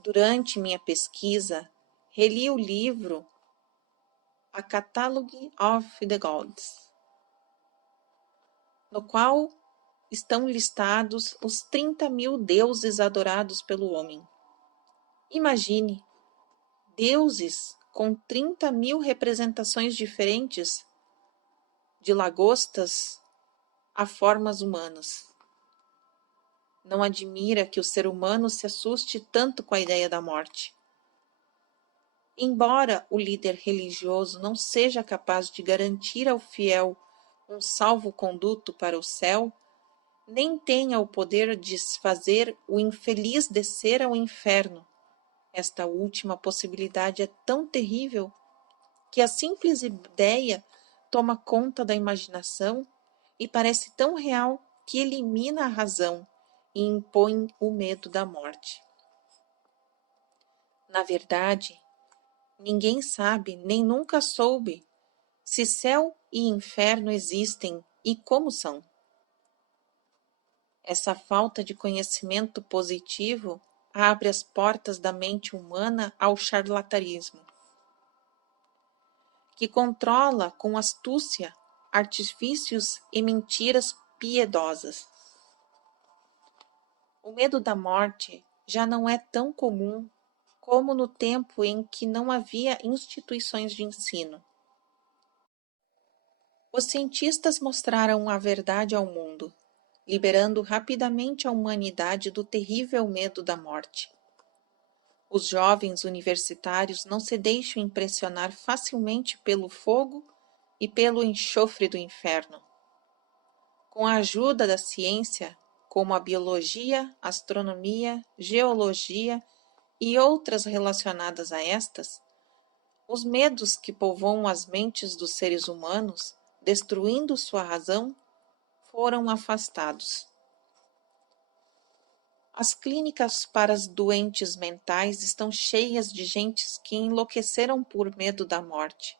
Durante minha pesquisa, reli o livro A Catalogue of the Gods, no qual estão listados os 30.000 deuses adorados pelo homem. Imagine, deuses com 30.000 representações diferentes, de lagostas a formas humanas. Não admira que o ser humano se assuste tanto com a ideia da morte. Embora o líder religioso não seja capaz de garantir ao fiel um salvo-conduto para o céu, nem tenha o poder de fazer o infeliz descer ao inferno, esta última possibilidade é tão terrível que a simples ideia toma conta da imaginação e parece tão real que elimina a razão e impõe o medo da morte. Na verdade, ninguém sabe, nem nunca soube, se céu e inferno existem e como são. Essa falta de conhecimento positivo abre as portas da mente humana ao charlatanismo, que controla com astúcia artifícios e mentiras piedosas. O medo da morte já não é tão comum como no tempo em que não havia instituições de ensino. Os cientistas mostraram a verdade ao mundo, liberando rapidamente a humanidade do terrível medo da morte. Os jovens universitários não se deixam impressionar facilmente pelo fogo e pelo enxofre do inferno. Com a ajuda da ciência, como a biologia, astronomia, geologia e outras relacionadas a estas, os medos que povoam as mentes dos seres humanos, destruindo sua razão, foram afastados. As clínicas para os doentes mentais estão cheias de gentes que enlouqueceram por medo da morte.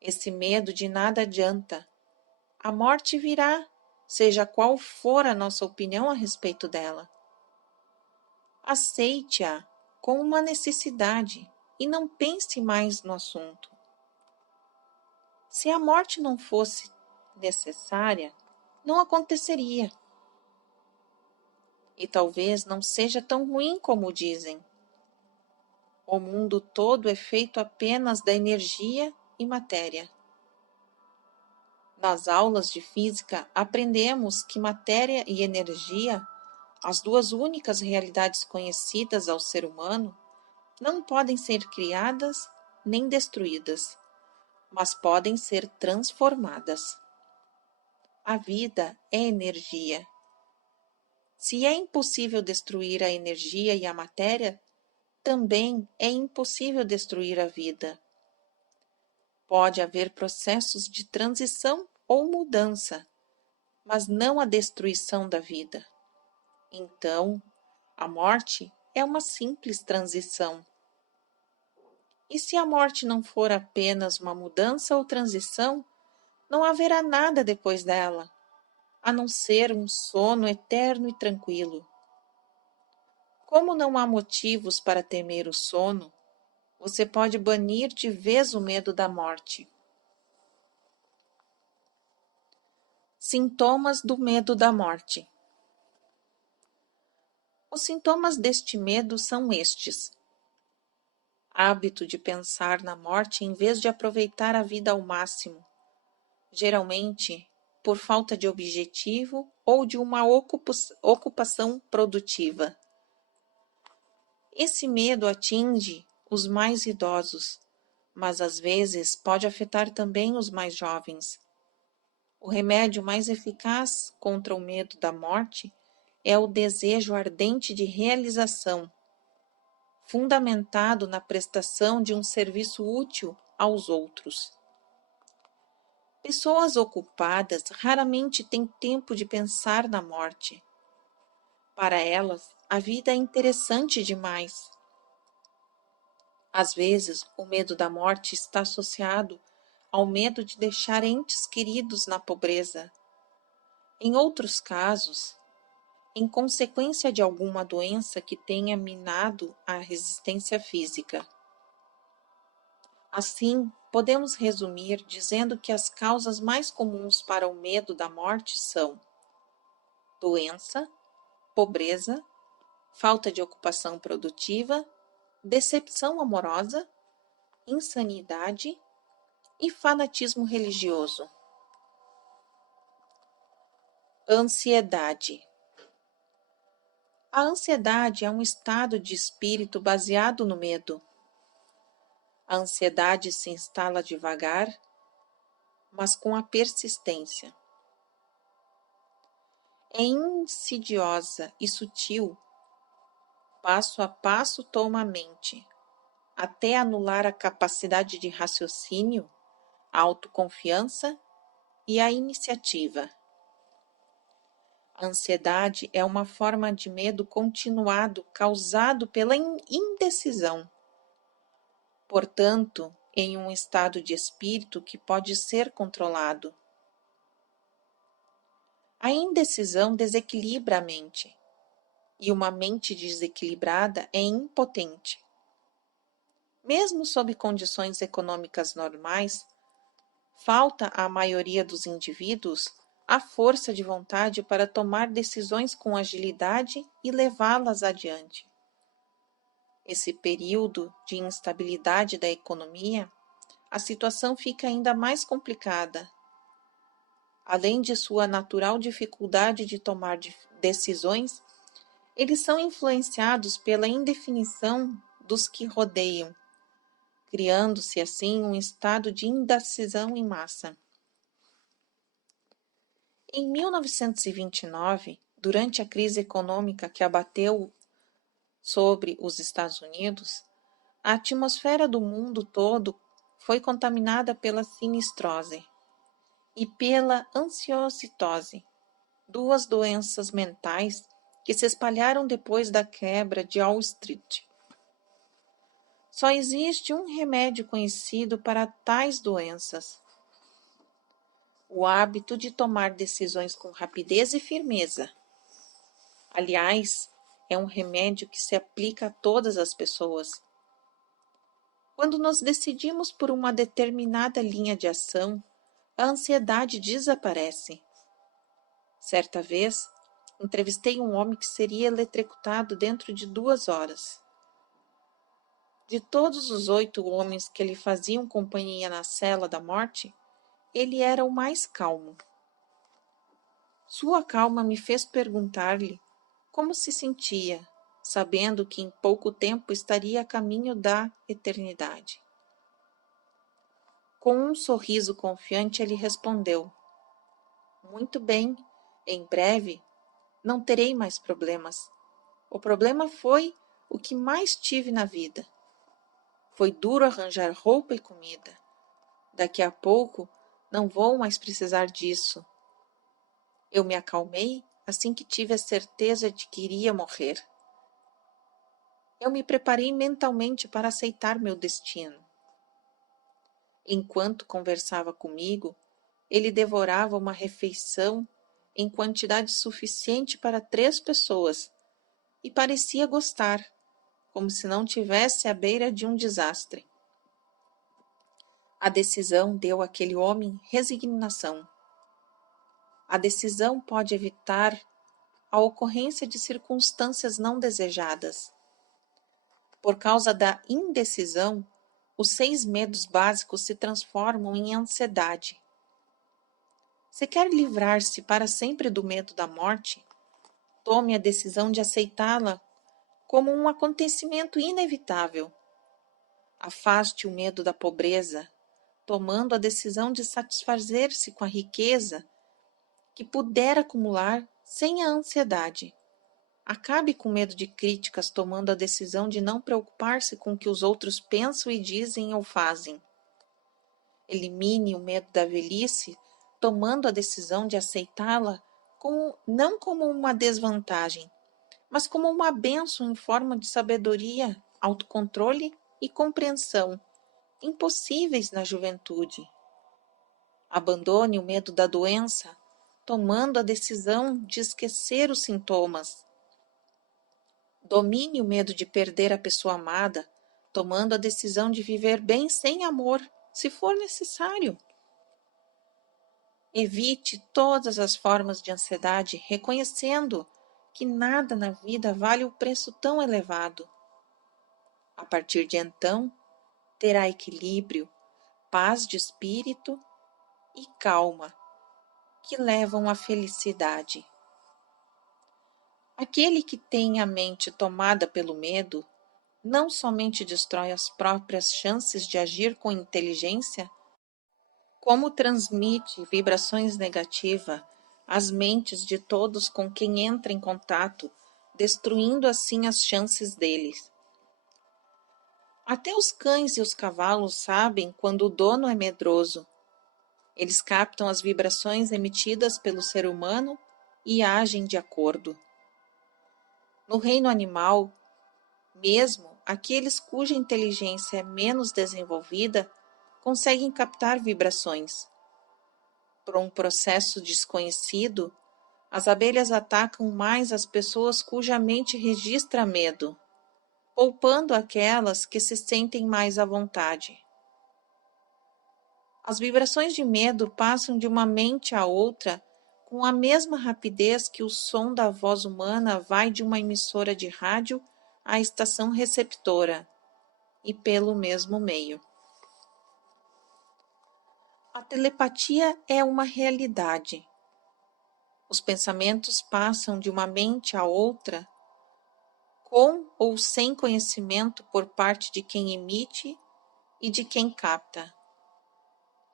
Esse medo de nada adianta. A morte virá, seja qual for a nossa opinião a respeito dela. Aceite-a como uma necessidade e não pense mais no assunto. Se a morte não fosse necessária, não aconteceria. E talvez não seja tão ruim como dizem. O mundo todo é feito apenas da energia e matéria. Nas aulas de física, aprendemos que matéria e energia, as duas únicas realidades conhecidas ao ser humano, não podem ser criadas nem destruídas, mas podem ser transformadas. A vida é energia. Se é impossível destruir a energia e a matéria, também é impossível destruir a vida. Pode haver processos de transição ou mudança, mas não a destruição da vida. Então, a morte é uma simples transição. E se a morte não for apenas uma mudança ou transição, não haverá nada depois dela, a não ser um sono eterno e tranquilo. Como não há motivos para temer o sono, você pode banir de vez o medo da morte. Sintomas do medo da morte. Os sintomas deste medo são estes: hábito de pensar na morte em vez de aproveitar a vida ao máximo, geralmente por falta de objetivo ou de uma ocupação produtiva. Esse medo atinge os mais idosos, mas às vezes pode afetar também os mais jovens. O remédio mais eficaz contra o medo da morte é o desejo ardente de realização, fundamentado na prestação de um serviço útil aos outros. Pessoas ocupadas raramente têm tempo de pensar na morte. Para elas, a vida é interessante demais. Às vezes, o medo da morte está associado ao medo de deixar entes queridos na pobreza. Em outros casos, em consequência de alguma doença que tenha minado a resistência física. Assim, podemos resumir dizendo que as causas mais comuns para o medo da morte são doença, pobreza, falta de ocupação produtiva, decepção amorosa, insanidade e fanatismo religioso. Ansiedade. A ansiedade é um estado de espírito baseado no medo. A ansiedade se instala devagar, mas com a persistência. É insidiosa e sutil, passo a passo toma a mente, até anular a capacidade de raciocínio, a autoconfiança e a iniciativa. A ansiedade é uma forma de medo continuado causado pela indecisão. Portanto, em um estado de espírito que pode ser controlado. A indecisão desequilibra a mente, e uma mente desequilibrada é impotente. Mesmo sob condições econômicas normais, falta à maioria dos indivíduos a força de vontade para tomar decisões com agilidade e levá-las adiante. Esse período de instabilidade da economia, a situação fica ainda mais complicada. Além de sua natural dificuldade de tomar decisões, eles são influenciados pela indefinição dos que rodeiam, criando-se assim um estado de indecisão em massa. Em 1929, durante a crise econômica que abateu sobre os Estados Unidos, a atmosfera do mundo todo foi contaminada pela sinistrose e pela ansiositose, duas doenças mentais que se espalharam depois da quebra de Wall Street. Só existe um remédio conhecido para tais doenças: o hábito de tomar decisões com rapidez e firmeza. Aliás, é um remédio que se aplica a todas as pessoas. Quando nos decidimos por uma determinada linha de ação, a ansiedade desaparece. Certa vez, entrevistei um homem que seria eletrocutado dentro de 2 horas. De todos os 8 homens que lhe faziam companhia na cela da morte, ele era o mais calmo. Sua calma me fez perguntar-lhe como se sentia, sabendo que em pouco tempo estaria a caminho da eternidade. Com um sorriso confiante, ele respondeu: muito bem, em breve não terei mais problemas. O problema foi o que mais tive na vida. Foi duro arranjar roupa e comida. Daqui a pouco não vou mais precisar disso. Eu me acalmei assim que tive a certeza de que iria morrer. Eu me preparei mentalmente para aceitar meu destino. Enquanto conversava comigo, ele devorava uma refeição em quantidade suficiente para 3 pessoas e parecia gostar, como se não tivesse à beira de um desastre. A decisão deu àquele homem resignação. A decisão pode evitar a ocorrência de circunstâncias não desejadas. Por causa da indecisão, os 6 medos básicos se transformam em ansiedade. Se quer livrar-se para sempre do medo da morte, tome a decisão de aceitá-la como um acontecimento inevitável. Afaste o medo da pobreza, tomando a decisão de satisfazer-se com a riqueza que puder acumular sem a ansiedade. Acabe com o medo de críticas, tomando a decisão de não preocupar-se com o que os outros pensam e dizem ou fazem. Elimine o medo da velhice, tomando a decisão de aceitá-la não como uma desvantagem, mas como uma bênção em forma de sabedoria, autocontrole e compreensão, impossíveis na juventude. Abandone o medo da doença, tomando a decisão de esquecer os sintomas. Domine o medo de perder a pessoa amada, tomando a decisão de viver bem sem amor, se for necessário. Evite todas as formas de ansiedade, reconhecendo que nada na vida vale o preço tão elevado. A partir de então, terá equilíbrio, paz de espírito e calma, que levam à felicidade. Aquele que tem a mente tomada pelo medo, não somente destrói as próprias chances de agir com inteligência, como transmite vibrações negativas às mentes de todos com quem entra em contato, destruindo assim as chances deles. Até os cães e os cavalos sabem quando o dono é medroso. Eles captam as vibrações emitidas pelo ser humano e agem de acordo. No reino animal, mesmo aqueles cuja inteligência é menos desenvolvida conseguem captar vibrações. Por um processo desconhecido, as abelhas atacam mais as pessoas cuja mente registra medo, poupando aquelas que se sentem mais à vontade. As vibrações de medo passam de uma mente a outra com a mesma rapidez que o som da voz humana vai de uma emissora de rádio à estação receptora, e pelo mesmo meio. A telepatia é uma realidade. Os pensamentos passam de uma mente a outra com ou sem conhecimento por parte de quem emite e de quem capta.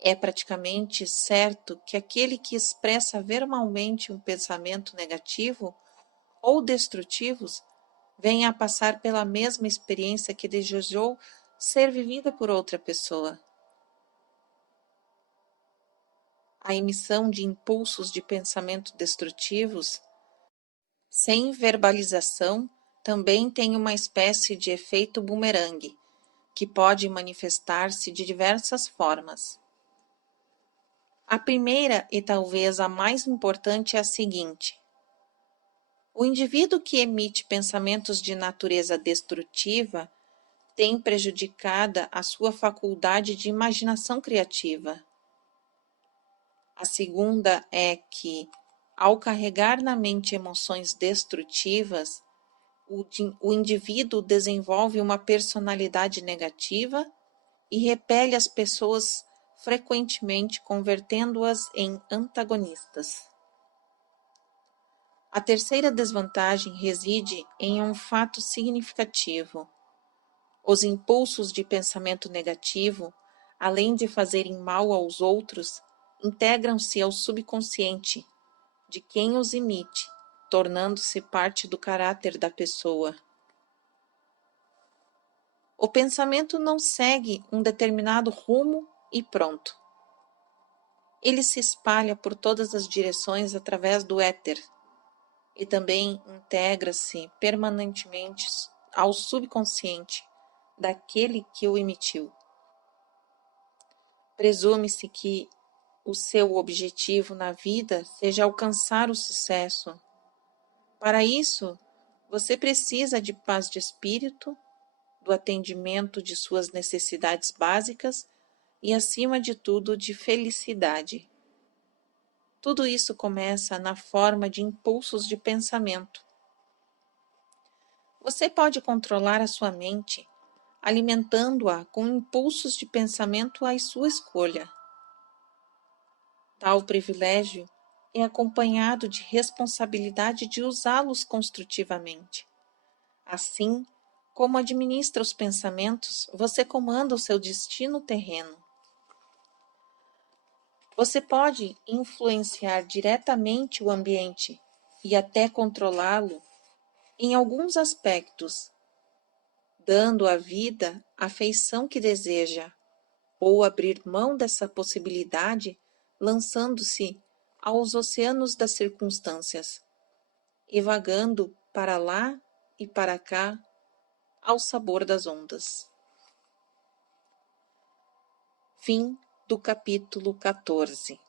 É praticamente certo que aquele que expressa verbalmente um pensamento negativo ou destrutivo venha a passar pela mesma experiência que desejou ser vivida por outra pessoa. A emissão de impulsos de pensamento destrutivos, sem verbalização, também tem uma espécie de efeito bumerangue, que pode manifestar-se de diversas formas. A primeira e talvez a mais importante é a seguinte: o indivíduo que emite pensamentos de natureza destrutiva tem prejudicada a sua faculdade de imaginação criativa. A segunda é que, ao carregar na mente emoções destrutivas, o indivíduo desenvolve uma personalidade negativa e repele as pessoas frequentemente, convertendo-as em antagonistas. A terceira desvantagem reside em um fato significativo. Os impulsos de pensamento negativo, além de fazerem mal aos outros, integram-se ao subconsciente de quem os emite, tornando-se parte do caráter da pessoa. O pensamento não segue um determinado rumo e pronto. Ele se espalha por todas as direções através do éter e também integra-se permanentemente ao subconsciente daquele que o emitiu. Presume-se que o seu objetivo na vida seja alcançar o sucesso. Para isso, você precisa de paz de espírito, do atendimento de suas necessidades básicas e, acima de tudo, de felicidade. Tudo isso começa na forma de impulsos de pensamento. Você pode controlar a sua mente, alimentando-a com impulsos de pensamento à sua escolha. Tal privilégio é acompanhado de responsabilidade de usá-los construtivamente. Assim, como administra os pensamentos, você comanda o seu destino terreno. Você pode influenciar diretamente o ambiente e até controlá-lo em alguns aspectos, dando à vida a feição que deseja, ou abrir mão dessa possibilidade, lançando-se aos oceanos das circunstâncias, e vagando para lá e para cá ao sabor das ondas. Fim do capítulo 14.